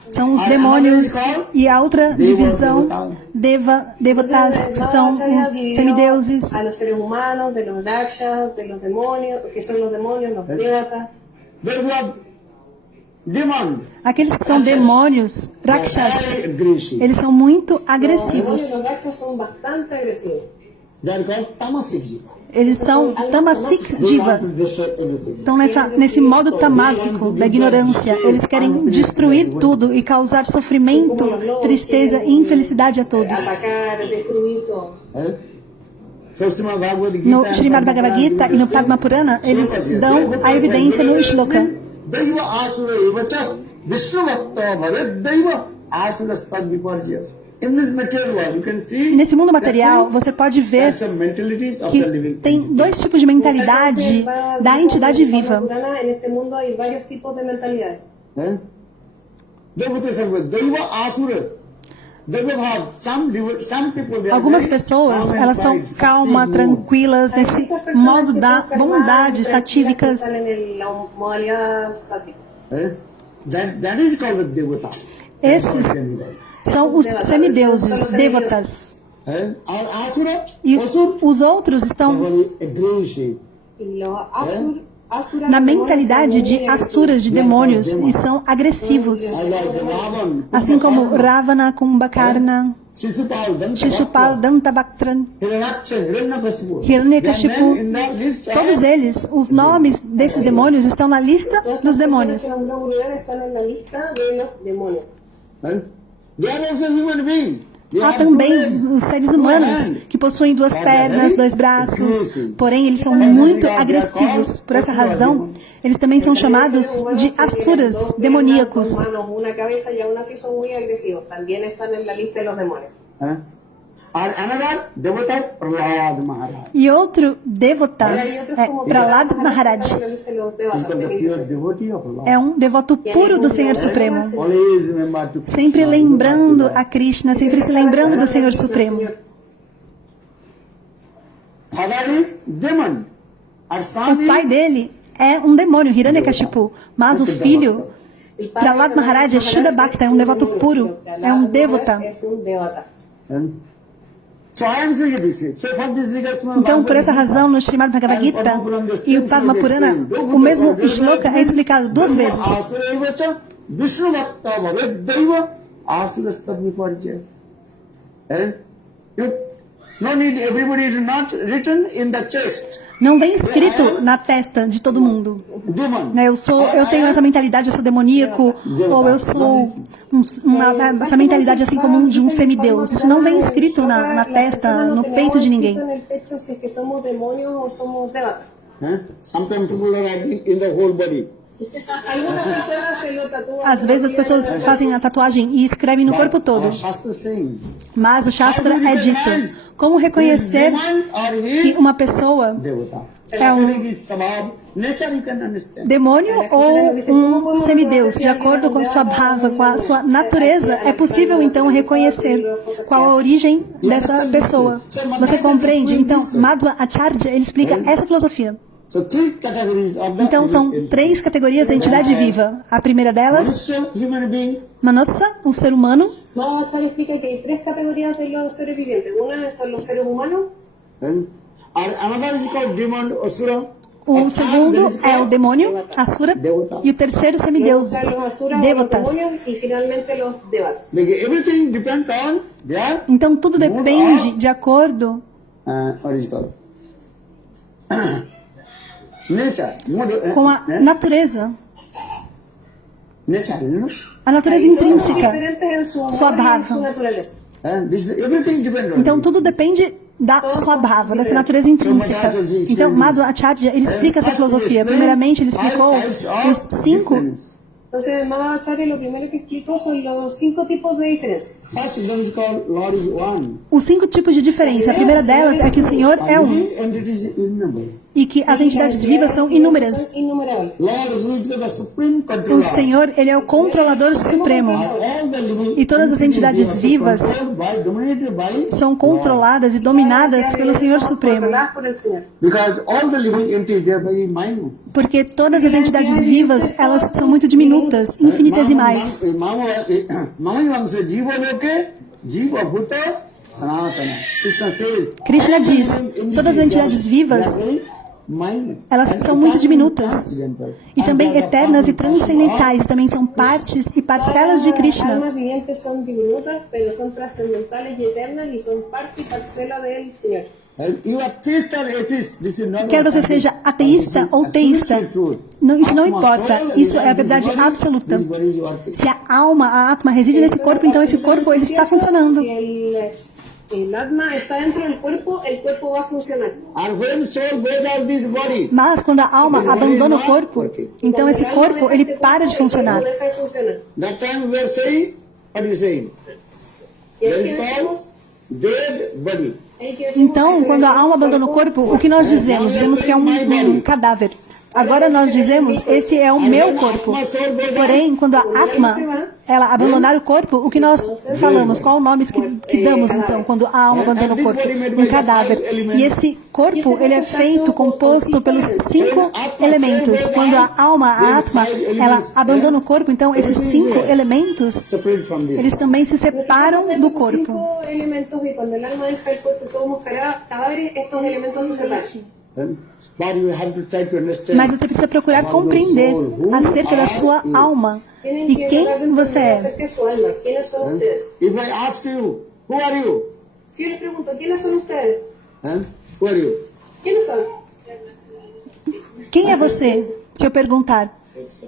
São os demônios. E a outra divisão, Devatas, que são os semideuses. A los seres humanos, de los rakshas, de los demonios, que son los demonios, los devatas. Those are demon. Aqueles que são demônios, Rakshas, Very aggressive. eles são muito Los demonios y agressivos. los rakshas son bastante agresivos. They are called tamasic jiva. Eles são Tamasik They Diva. want to destroy everything. Estão nesse modo tamásico da ignorância. Eles querem destruir tudo e causar sofrimento, tristeza e infelicidade a todos. Atacar, destruir todo. So Srimad Bhagavad Gita No and Srimad Bhagavad Gita e no Padma Purana, eles dão a evidência no shloka. Daiva asura evacha vishwabhakta bharat daiva asura stad viparjya. In this material world, you can see Nesse mundo material, você pode ver some mentalities of que the living. tem dois tipos de mentalidade da entidade viva. En este mundo hay varios tipos de mentalidades. Devata sarva daiva asura. Daiva bhav. Some people they are Algumas very pessoas, calm and elas são quiet, calmas, sattvic mood. tranquilas, nesse Muchas personas modo que da son calmadas, bondade, tranquilas, satívicas. que están en la modalidad sática. That is called the devata. Esses são os semideuses, devatas. Asura, E asura, os outros estão very aggressive. Y los asuras, na los mentalidade demonios son de muy asuras, de demônios, e são agressivos. I like Ravan. Assim como Ravana, Kumbhakarna, Shishupal, Shishupal, Dantabhaktran, Hiranyakashipu. Hiranyakashipu, In the list of todos eles, os nomes desses demônios estão na lista dos demônios. Estas personas que nombró Uriel están en la lista de los demonios. They are also human beings. They Há have também two legs, os seres two humanos hands. que possuem duas pernas, dois braços, porém eles são muito agressivos. Por essa razão, eles também são chamados de asuras, demoníacos. Una cabeza y aún así son muy agresivos. También están en la lista de los demonios. And another devotas Prahlad Maharaj. E outro devota Ahora hay otros é como Prahlad Maharaj. están en la lista de los He's devatas, called the benditos. pure devotee of Allah. É um devoto puro do Senhor Supremo. Always remember to Sempre lembrando a Krishna, sempre se lembrando do Senhor Supremo. Father is demon. Our son O pai is dele é um demônio, Hiranyakashipu, mas o filho, El padre Prahlad Maharaj, é Shuddha Bhakta, é um devoto puro, é um devota. Es un devota. So I am saying this. So for this regards to Então, por essa razão, no Srimad Bhagavad Gita e o Padma Purana, o mesmo shloka é explicado duas vezes. Asura Vishnu Bhakta Bhavet Daiva Asura Stadvi Parjaya. No need everybody is not written in the chest. Não vem escrito na testa de todo mundo. Demon. Né, eu tenho essa mentalidade, eu sou demoníaco, ou eu sou essa mentalidade assim como de um semideus. Isso não vem escrito na testa, no peito de ninguém. En el pecho si es que somos demonios o somos devatas. Sometimes people are writing in the whole body. Algunas personas se lo tatúan. Às vezes as pessoas fazem a tatuagem e escrevem no corpo todo. Shastra saying. Mas o Shastra é dito. Como reconhecer que uma pessoa Devata. é um Nature you can understand. demônio ou um semideus, de acordo com a sua bhava, com a sua natureza, é possível então reconhecer qual a origem dessa pessoa. Você compreende? Então, Madhva Acharya, ele explica essa filosofia. So three categories of the Então, são três categorias da entidade viva. A primeira delas, Manusya, human being, Manasa, o ser humano. Madhvacharya explica que hay tres categorías de los seres vivientes. Una son los seres humanos, and another is called demon, asura. O segundo é o demônio, Asura. E o terceiro, semideuses, están los asuras o los devatas. demonios y finalmente los devatas. Like everything depends on their Então, tudo depende de acordo what is it called? Nature. com a natureza. Nature, you know? A natureza Todos son intrínseca. diferentes en su Sua amor y en bhava. su naturaleza. Everything depends on Então, it. tudo depende da sua bhava, dessa natureza intrínseca. Então, Madhva Acharya, ele explica essa filosofia. Primeiramente, ele explicou os 5. Entonces, Madhvacharya lo primero que explicó son los 5 tipos de diferencias. First one is called Lord is one. Os 5 tipos de diferença. A primeira delas é que o Senhor é um And it is innumerable. e que as entidades vivas são inúmeras. Son innumerables. Lord is the supreme O controller. Senhor, ele é o controlador supremo. All the living E todas as entidades vivas dominated by são controladas e dominadas pelo Senhor Supremo. Controladas por el Señor. because all the living entities they are very minute. Porque todas as entidades vivas, elas são muito diminutas, infinitesimais. Mama says, Jiva Loke, Jiva Bhuta, Sanatana. Krishna says, Krishna diz, todas as entidades vivas, elas são muito diminutas. E também eternas e transcendentais, também são partes e parcelas de Las Krishna. almas vivientes son diminutas, pero son trascendentales y eternas y son parte y parcela del Señor. You are theist or atheist, this is not Quer você seja ateísta ou teísta, isso não importa. Isso é a verdade absoluta. Se a alma, a Atma, reside nesse corpo, então esse corpo ele está funcionando. Si el Atma está dentro del cuerpo, el cuerpo va a funcionar. And when soul goes out this body, Mas quando a alma abandona o corpo, então esse corpo ele para de funcionar. El cuerpo deja de funcionar. that time we are saying, what are you saying? Y That aquí is decimos, called dead body. Então, quando a alma abandona o corpo, o que nós dizemos? Dizemos que é um cadáver. Agora nós dizemos, esse é o meu corpo. Porém, quando a Atma, ela abandonar o corpo, o que nós falamos? Qual o nome que damos, então, quando a alma abandona o corpo? Um cadáver. E esse corpo, ele é feito, composto pelos 5 elementos. Quando a alma, a Atma, ela abandona o corpo, então esses 5 elementos, Separate from this. eles também se separam do corpo. 5 elementos y cuando el alma deja el cuerpo y somos cadáveres, estos elementos se separan. But you have to try to understand. Mas você precisa procurar compreender acerca da sua alma Tienen e que quem tratar de você entender é. acerca de su alma. ¿Quiénes son ustedes? If I ask you, Who are you? Si yo les pregunto, ¿quiénes son ustedes? Huh? Who are you? ¿Quiénes son? Quem é você? Se eu perguntar.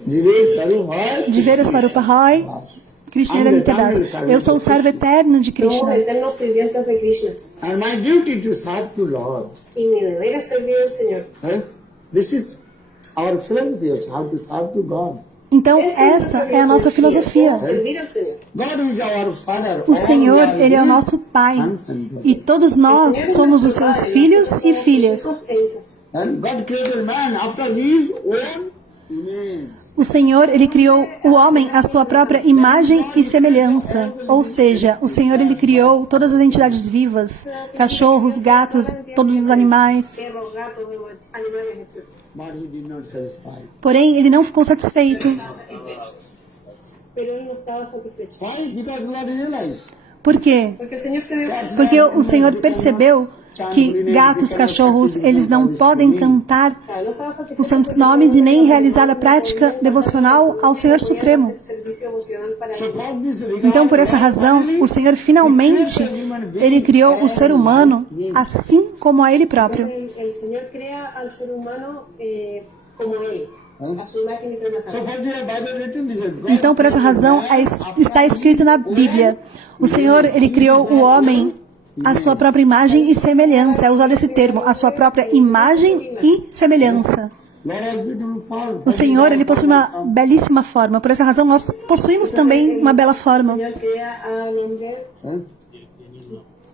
Jive Sarupai. Divera Swarupa Roy, Krishna Nityadas. Eu sou o servo eterno de Somos Krishna. eternos sirvientes de Krishna. And my duty to serve to Lord. Y mi deber es servir al Señor. Huh? This is our philosophy of how to serve to God. Então, Essa essa é a nossa filosofia. Como servir al Señor. God is our Father. O Senhor, All we Ele é o are nosso Pai. sons and daughters. E todos nós El Señor es somos os nuestro seus Padre, filhos nosotros e somos filhas. hijos e hijas. And God created man after his own image. O Senhor, Ele criou o homem à sua própria imagem e semelhança. Ou seja, o Senhor, Ele criou todas as entidades vivas, cachorros, gatos, todos os animais. Perros, gatos, animales, etc. But he did not satisfy. Porém, Ele não ficou satisfeito. Pero él no estaba satisfecho. Why? Because Lord realized. Por quê? Porque el Señor se dio cuenta. Porque o Senhor percebeu que gatos, cachorros, eles não podem cantar Claro, no estaba satisfecho os santos porque nomes e nem no realizar a prática devocional ao Senhor Supremo. hacer servicio emocional para So él. for this regard, Então, por essa razão, o Senhor finalmente, Ele criou o ser humano assim como a Ele próprio. El Señor crea al ser humano como él, a su imagen y so semejanza. for the Bible written, this is God. Então, por essa razão, está escrito na Bíblia. O Senhor, Ele criou o homem à sua própria imagem e semelhança. É usado esse termo, a sua própria imagem e semelhança. Lord has beautiful form. O Senhor, Ele possui uma belíssima forma. Por essa razão, nós possuímos também uma bela El forma. Señor crea al hombre Huh?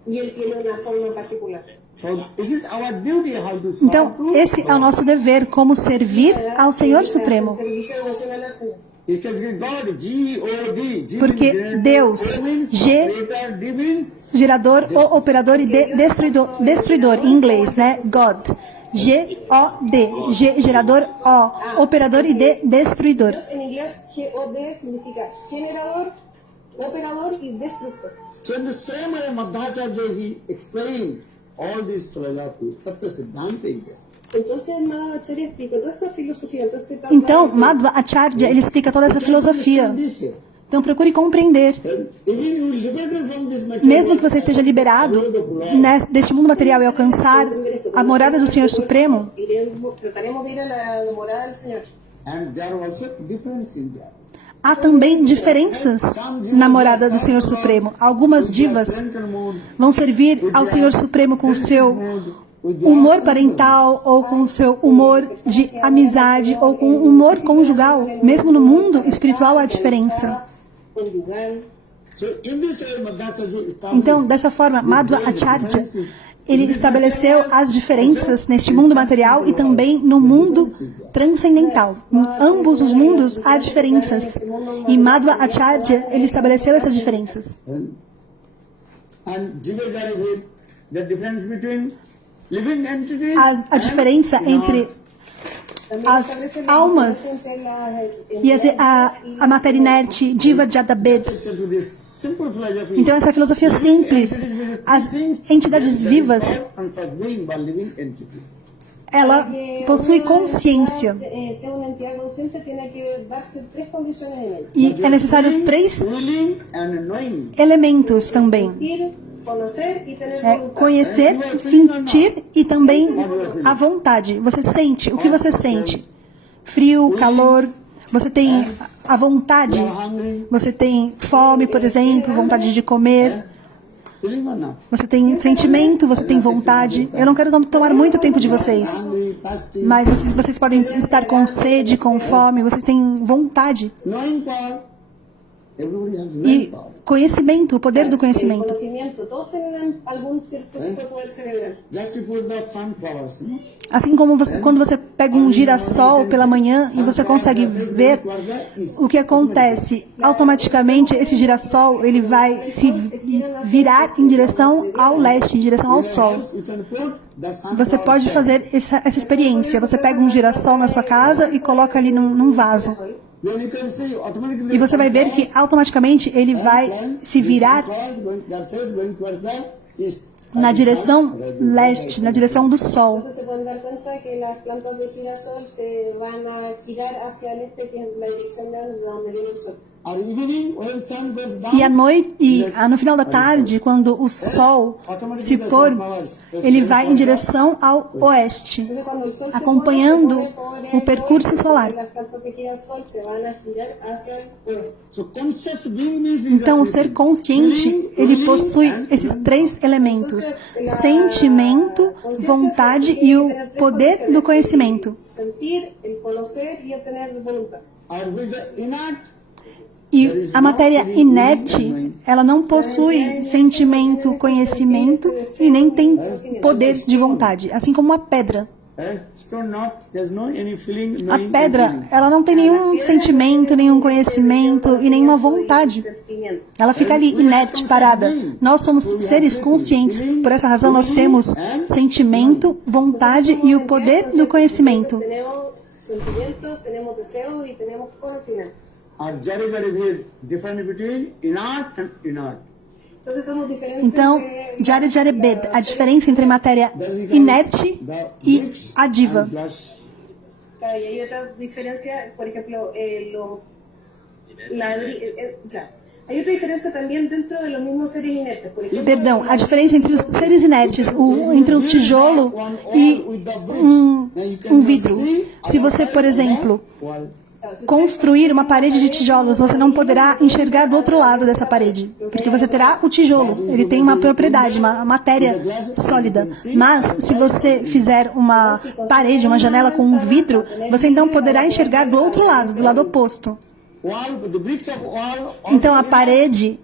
y él tiene una forma particular. So this is our duty how to serve Então, to esse é o nosso dever, como servir ao Senhor Supremo. El servicio emocional al Señor. Because God, G-O-D, G Porque means Deus, means G- operator, D means Gerador, o operador e destruidor, em inglês, né? God. G-O-D. G, gerador, O. Operador e destruidor. Dios en inglés, G-O-D significa generador, operador y destructor. so in the same way Madhacharya he explained all this philosophy, Tattva Siddhanta is there. Entonces, Madhvacharya explica toda esta filosofía, todo este Então, Madhva Acharya, ele explica toda essa filosofia. This here. Então, procure compreender. And even you liberated from this material, Mesmo que você esteja liberado deste mundo material e alcançar a morada do Senhor Supremo, trataremos de ir a la morada del Señor. and there are also difference in that. há também diferenças na morada do Senhor Supremo. Algumas divas vão servir ao Senhor Supremo com o seu humor parental, ou com o seu humor de amizade, ou com o humor conjugal. Mesmo no mundo espiritual há diferença. Então, dessa forma, Madhva Acharya, ele estabeleceu as diferenças neste mundo material e também no mundo transcendental. Em ambos os mundos há diferenças. E Madhva Acharya, ele estabeleceu essas diferenças. A diferença entre as almas e a matéria inerte, Jiva Jadabed. Então, essa filosofia simples, as entidades vivas, ela possui consciência. E é necessário 3 elementos também. Conhecer, sentir e também a vontade. Você sente, o que você sente? Frio, calor, você tem a vontade, você tem fome, por exemplo, vontade de comer, você tem sentimento, você tem vontade. Eu não quero tomar muito tempo de vocês, mas vocês podem estar com sede, com fome, vocês têm vontade. E conhecimento, o poder do conhecimento. Assim como quando você pega um girassol pela manhã e você consegue ver o que acontece, automaticamente esse girassol ele vai se virar em direção ao leste, em direção ao sol. Você pode fazer essa experiência. Você pega um girassol na sua casa e coloca ali num vaso. E você vai ver que automaticamente ele vai se virar na direção leste, na direção do sol. or evening when sun goes down. E à noite, no final da tarde, quando o sol se pôr, ele vai em direção ao oeste, Entonces, cuando el sol se acompanhando pone, se pone o percurso solar. Las plantas que giran al sol se van a girar hacia el oeste. So conscious being means Então, o ser consciente, ele possui esses três elementos: sentimento, vontade e o poder do conhecimento. Sentir, el conocer y el tener voluntad. or with the inert. E a matéria inerte, ela não possui sentimento, conhecimento e nem tem poder de vontade, assim como a pedra. Stone not, there's no any feeling, no A pedra, ela não tem nenhum sentimento, nenhum conhecimento e nenhuma vontade. Ela fica ali inerte, parada. Nós somos seres conscientes, por essa razão nós temos sentimento, vontade e o poder do conhecimento. Tenemos sentimientos, tenemos deseos y tenemos conocimiento. or jari bhed, difference between inert and inert. Entonces somos diferentes. Então, Jari Jarebed, a diferença entre matéria inerte e adiva. Claro, y hay otra diferencia, por ejemplo, claro. Hay otra diferencia también dentro de los mismos seres inertes. Por ejemplo, Perdão, a diferença entre os seres inertes, entre um tijolo e um vidro. Se você, por exemplo, construir uma parede de tijolos, você não poderá enxergar do outro lado dessa parede, porque você terá o tijolo, ele tem uma propriedade, uma matéria sólida. Mas se você fizer uma parede, uma janela com um vidro, você então poderá enxergar do outro lado, do lado oposto. Então a parede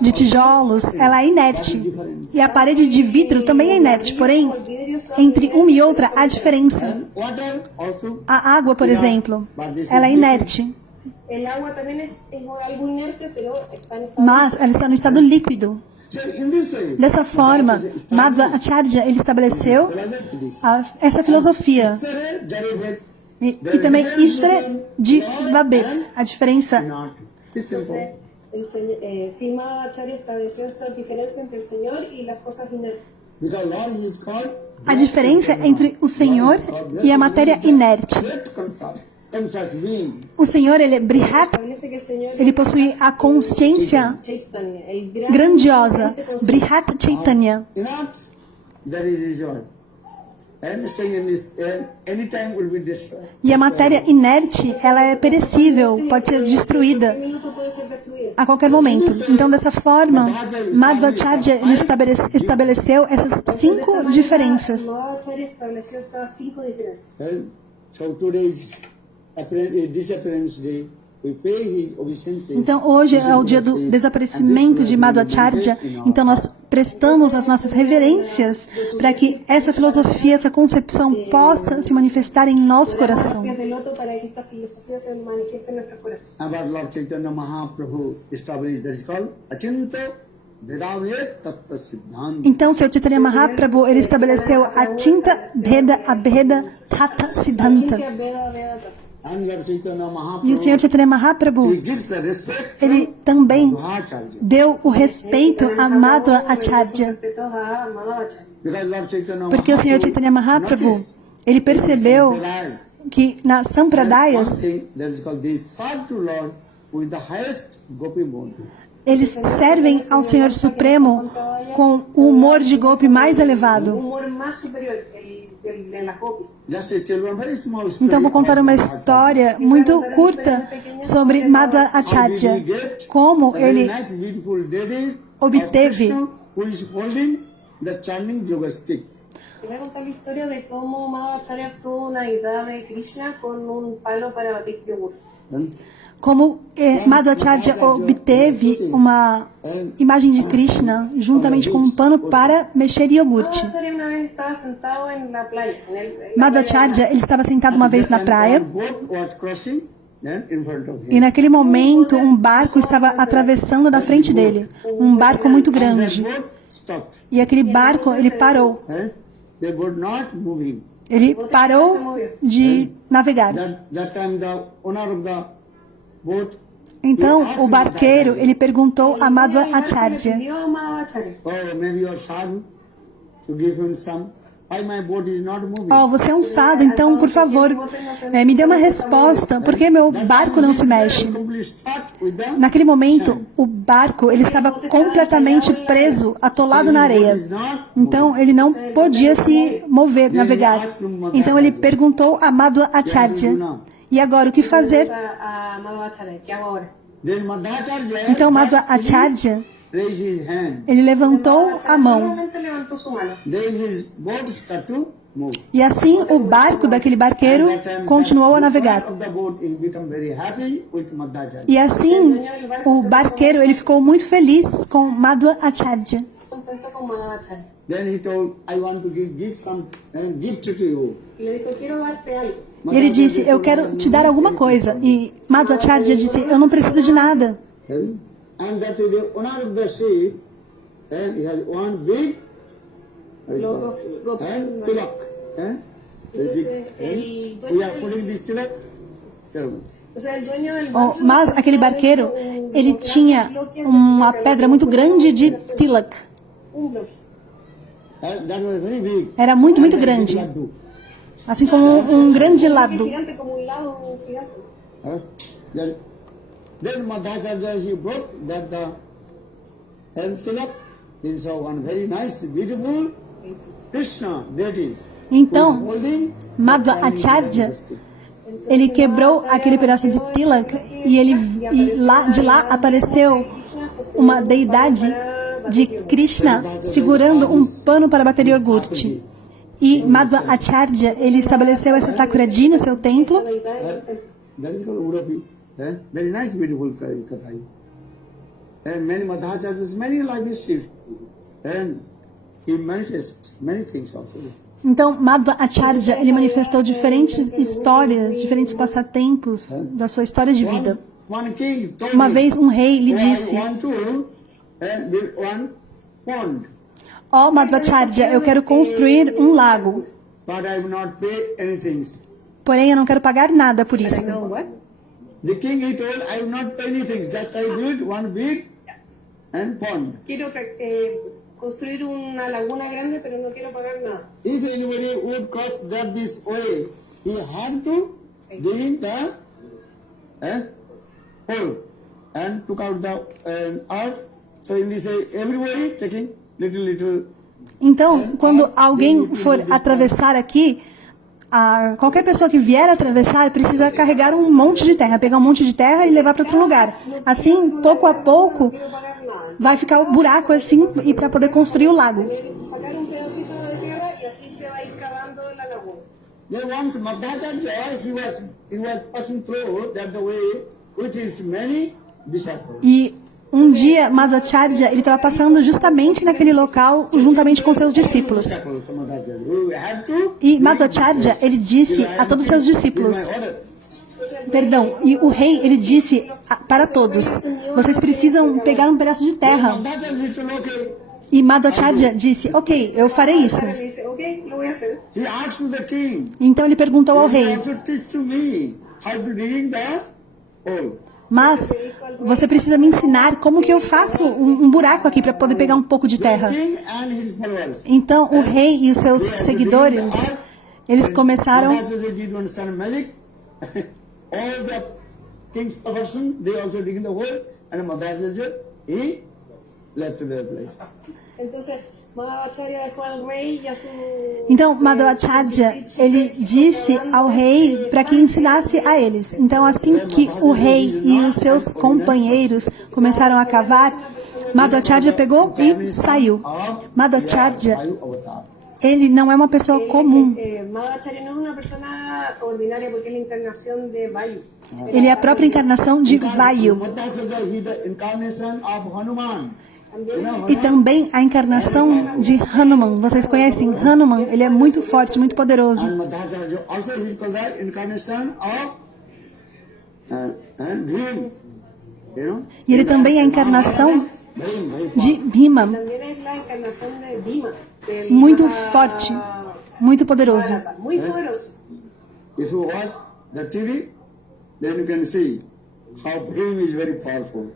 de tijolos, ela é inerte. E a parede de vidro também é inerte. Porém, entre uma e outra há diferença. A água, por exemplo, ela é inerte. el agua también es algo inerte, pero está en estado Mas ela está no estado líquido. Dessa forma, Madhva Acharya, ele estabeleceu essa filosofia. E também Ishvara Jivabet, a diferença. Sri Madhvacharya estableció esta diferencia entre el Señor y las cosas inertes. A diferença entre o Senhor e a matéria inerte. O Senhor, ele é Brihat, Establece que el Señor ele possui a consciência Chaitanya, el gran grandiosa, Brihat Chaitanya. That is his word. And staying in this anytime will be destroyed. E a matéria inerte, ela é perecível, pode ser destruída un minuto puede ser destruido. a qualquer momento. Então, dessa forma, Madhvacharya ele estabeleceu essas 5 diferenças. Madhvacharya estableció estas 5 diferencias. So today's disappearance day, we pay his obeisances. Então, hoje é o dia do desaparecimento de Madhvacharya. Então, nós prestamos as nossas reverências para que essa filosofia, essa concepção possa se manifestar em nosso coração. Pies de loto para que esta filosofía se manifieste en nuestros corazones. Our Lord Chaitanya Mahaprabhu established that is called Achinta Vedavet Tattva Siddhanta. Então, o Sr. Chaitanya Mahaprabhu, ele estabeleceu a Chinta Bheda Abheda Tata Siddhanta. Veda, Veda, Tata. And Lord Chaitanya E o Mahaprabhu, Sr. Chaitanya Mahaprabhu, he gives the respect ele também to Acharya. deu o respeito a Madhva Acharya. Respetos a Madhvacharya. Because Lord Chaitanya Porque o Sr. Chaitanya Mahaprabhu, ele percebeu que nas Sampradayas, that is called they serve to Lord with the highest gopi mode. eles servem ao Senhor Supremo com o humor de golpe mais elevado. Humor más superior, el de la copia. Just to tell one very small story. Então, vou contar uma história muito curta sobre Madhva Acharya. Como ele nice, beautiful lady obteve who is holding the chanting yoga stick. Te voy a contar la historia de cómo Madhvacharya obtuvo una guitarra de Krishna con un palo para batir yogur. como Madhvacharya obteve uma imagem de Krishna juntamente com um pano para mexer iogurte. Madhvacharya una vez estaba sentado en la playa. Madhvacharya, ele estava sentado uma vez na praia Boat was crossing then in front of him. e naquele momento um barco estava atravessando na frente dele, um barco muito grande. Boat stopped. E aquele barco, ele parou. The boat not moving. Ele parou de navegar. That time the owner of the boat, Então, o barqueiro, ele perguntou a Madhva Acharya, Pidió a Madhvacharya. oh maybe your sadhu, to give him some Why my boat is not moving? Oh, você é um sábio, então, por favor, me dê uma resposta. Por que meu barco não se mexe? Naquele momento, o barco ele estava completamente preso, atolado na areia. Então, ele não podia se mover, navegar. Então, ele perguntou a Madhva Acharya, e agora, o que fazer? A Madhvacharya, que agora? Then Madhvacharya Então, Madhva Acharya, raised his hand. ele levantou a mão. Solamente levantou su mano. Then his boat started to move. E assim, o barco daquele barqueiro continuou a navegar. The boat he become very happy with Madhvacharya. E assim, o barqueiro ele ficou muito feliz com Madhva Acharya. Contento con Madhvacharya. Then he told, I want to give some gift to you. Y le dijo, quiero darte algo. E ele disse, eu quero te dar alguma coisa. E Madhva Acharya disse, eu não preciso de nada. And that is the owner of the ship, and he has one big and tilak. Entonces, el We dueño are putting this tilak. Tell me. o sea, el dueño del Oh, barco mas aquele barqueiro, ele tinha uma pedra muito grande de tilak. bloque. That was very big. Era muito, muito grande. Assim como um grande lado. Gigante, como un lado gigante. Then Madhvacharya he brought that the tilak. He saw one very nice, beautiful Krishna deities. Então, Holding Madhva Acharya, ele quebrou aquele pedaço de tilak e de lá apareceu uma deidade de Krishna segurando um pano para bater iogurte. E Madhva Acharya, ele estabeleceu essa Thakuradi no seu templo. That is called Udapi. Very nice, beautiful Kathai. And many Madhvacharyas, many like this shift. And he manifests many things also. Então, Madhva Acharya, ele manifestou diferentes histórias, diferentes passatempos da sua história de vida. One king told Uma me, vez um rei lhe disse, I want to build one pond, ó Madhva Acharya, eu quero construir um lago, but I will not pay anything. porém eu não quero pagar nada por isso. No, what? The king he told, I will not pay anything, just I build one big and pond. Quiero construir una laguna grande, pero no quiero pagar nada. If anybody would cross that this way, he had to dig the hole and took out the earth. So in this way, everybody taking little. Então, quando alguém for atravessar aqui, qualquer pessoa que vier atravessar precisa carregar um monte de terra, pegar um monte de terra e levar para outro lugar. Assim, pouco a pouco, vai ficar o buraco assim e para poder construir o lago. Sacar un pedacito de tierra y así se va a ir cavando la laguna. Then once Madhvacharya, he was passing through that the way which is many disciples. E um dia, Madhva Acharya, ele estava passando justamente naquele local juntamente com seus discípulos. E Madhva Acharya, ele disse a todos os seus discípulos, perdão, e o rei, ele disse para todos, vocês precisam pegar um pedaço de terra. E Madhva Acharya disse, ok, eu farei isso. Le dice, ok, lo voy a hacer. He asked the king, Então ele perguntou ao rei, also teach to me how to dig the hole. mas você precisa me ensinar como que eu faço um buraco aqui para poder pegar um pouco de terra. King and his followers. Então o rei e os seus seguidores, eles começaram Madhvacharya did one son magic. All the king's person, they also dig in the hole, and Madhvacharya, he left the place. Entonces, Madhvacharya dejó al rey y a su... Então, Madhva Acharya, ele disse ao rei para que ensinasse a eles. Então, assim que o rei e os seus companheiros começaram a cavar, Madhva Acharya pegou e saiu. Madhva Acharya, ele não é uma pessoa comum. Madhvacharya no es una persona ordinaria porque es la encarnación de Vayu. Ele é a própria encarnação de Vayu. Madhvacharya is the incarnation of Hanuman. E também a encarnação de Hanuman. Vocês conhecem Hanuman? Ele é muito forte, muito poderoso. And Madhvacharya also is called the incarnation of Bhim. You know? E ele também é a encarnação de Bhima. También es la encarnación de Bhima. del Muito Maha- forte, muito poderoso. Bharata, muy poderoso. If you watch the TV, then you can see how Bhim is very powerful.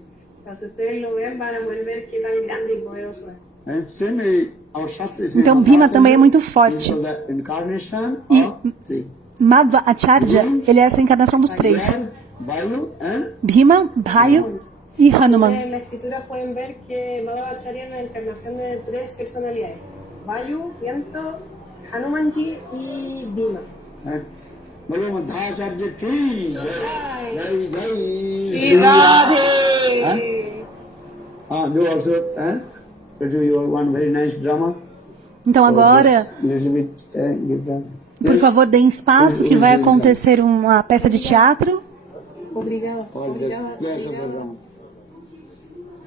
Si ustedes lo ven, van a poder ver qué tan grande y poderoso es. Same our Shastra is Então Bhima também é muito forte. so the incarnation E of three. Madhva Acharya, ele é essa encarnação dos três. Then, Vayu and Bhima, Bhayu e Hanuman. En la escritura pueden ver que Madhvacharya es la encarnación de tres personalidades: Vayu, viento, Hanumanji y Bhima. Bolo Madhacharya ki jai, jai jai Shri Radhe. They also do you one very nice drama. Então agora, Little bit give them. por favor, deem espaço que vai acontecer uma peça de teatro. Obrigada. Obrigada. Yes, Obrigada.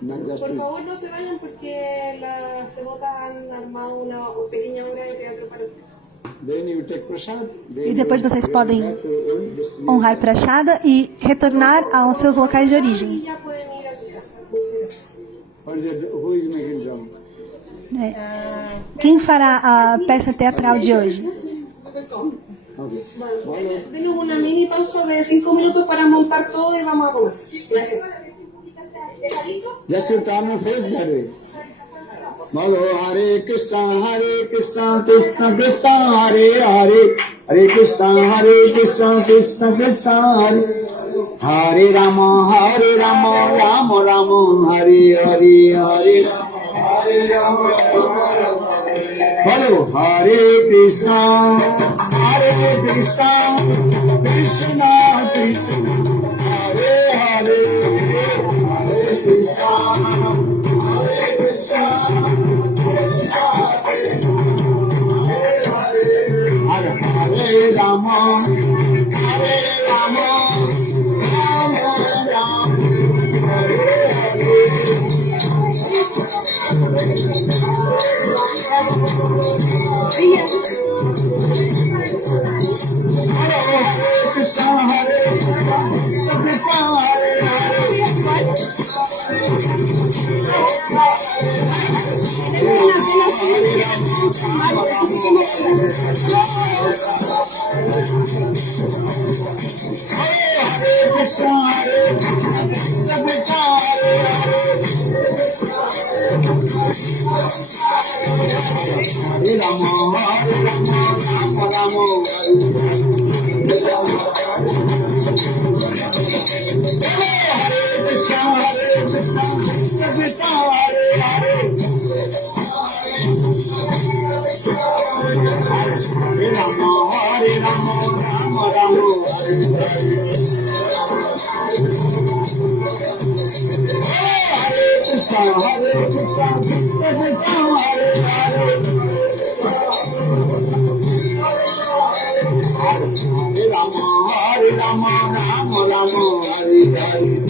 Por favor, no se vayan porque las devotas han armado una pequeña obra de teatro para ustedes. Then you take prasad. E depois vocês podem honrar Prashada e retornar aos seus locais de Y origem. ya pueden ir a su casa. Muchas gracias. Who is making drama? Quem fará a peça teatral de hoje? Okay. Bueno, denos una mini pausa de 5 minutos para montar todo y vamos a comenzar. Gracias. Just to turn your face that way. Bolo Hare Krishna, Krishna Krishna, Hare Hare, Hare Krishna, Krishna Krishna, Hare Hare Rama, Rama Rama, Hare Hare, Hare Bolo Hare Krishna, Krishna Krishna, Hare Hare, Hare Krishna. Hare Rama, Rama Rama, Hare Krishna, Hare Krishna, Hare Krishna, Hare Rama, Rama Rama, Hare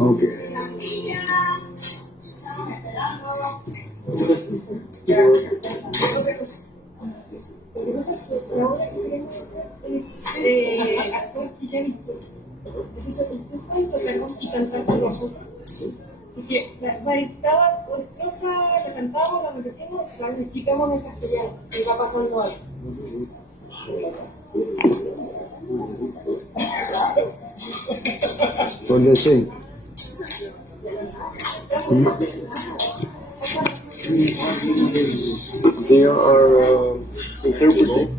Okay. Y cantar con nosotros. Y que cada estrofa la cantamos, la repetimos, la explicamos en castellano. Y va pasando algo. What they say? They are interpreting.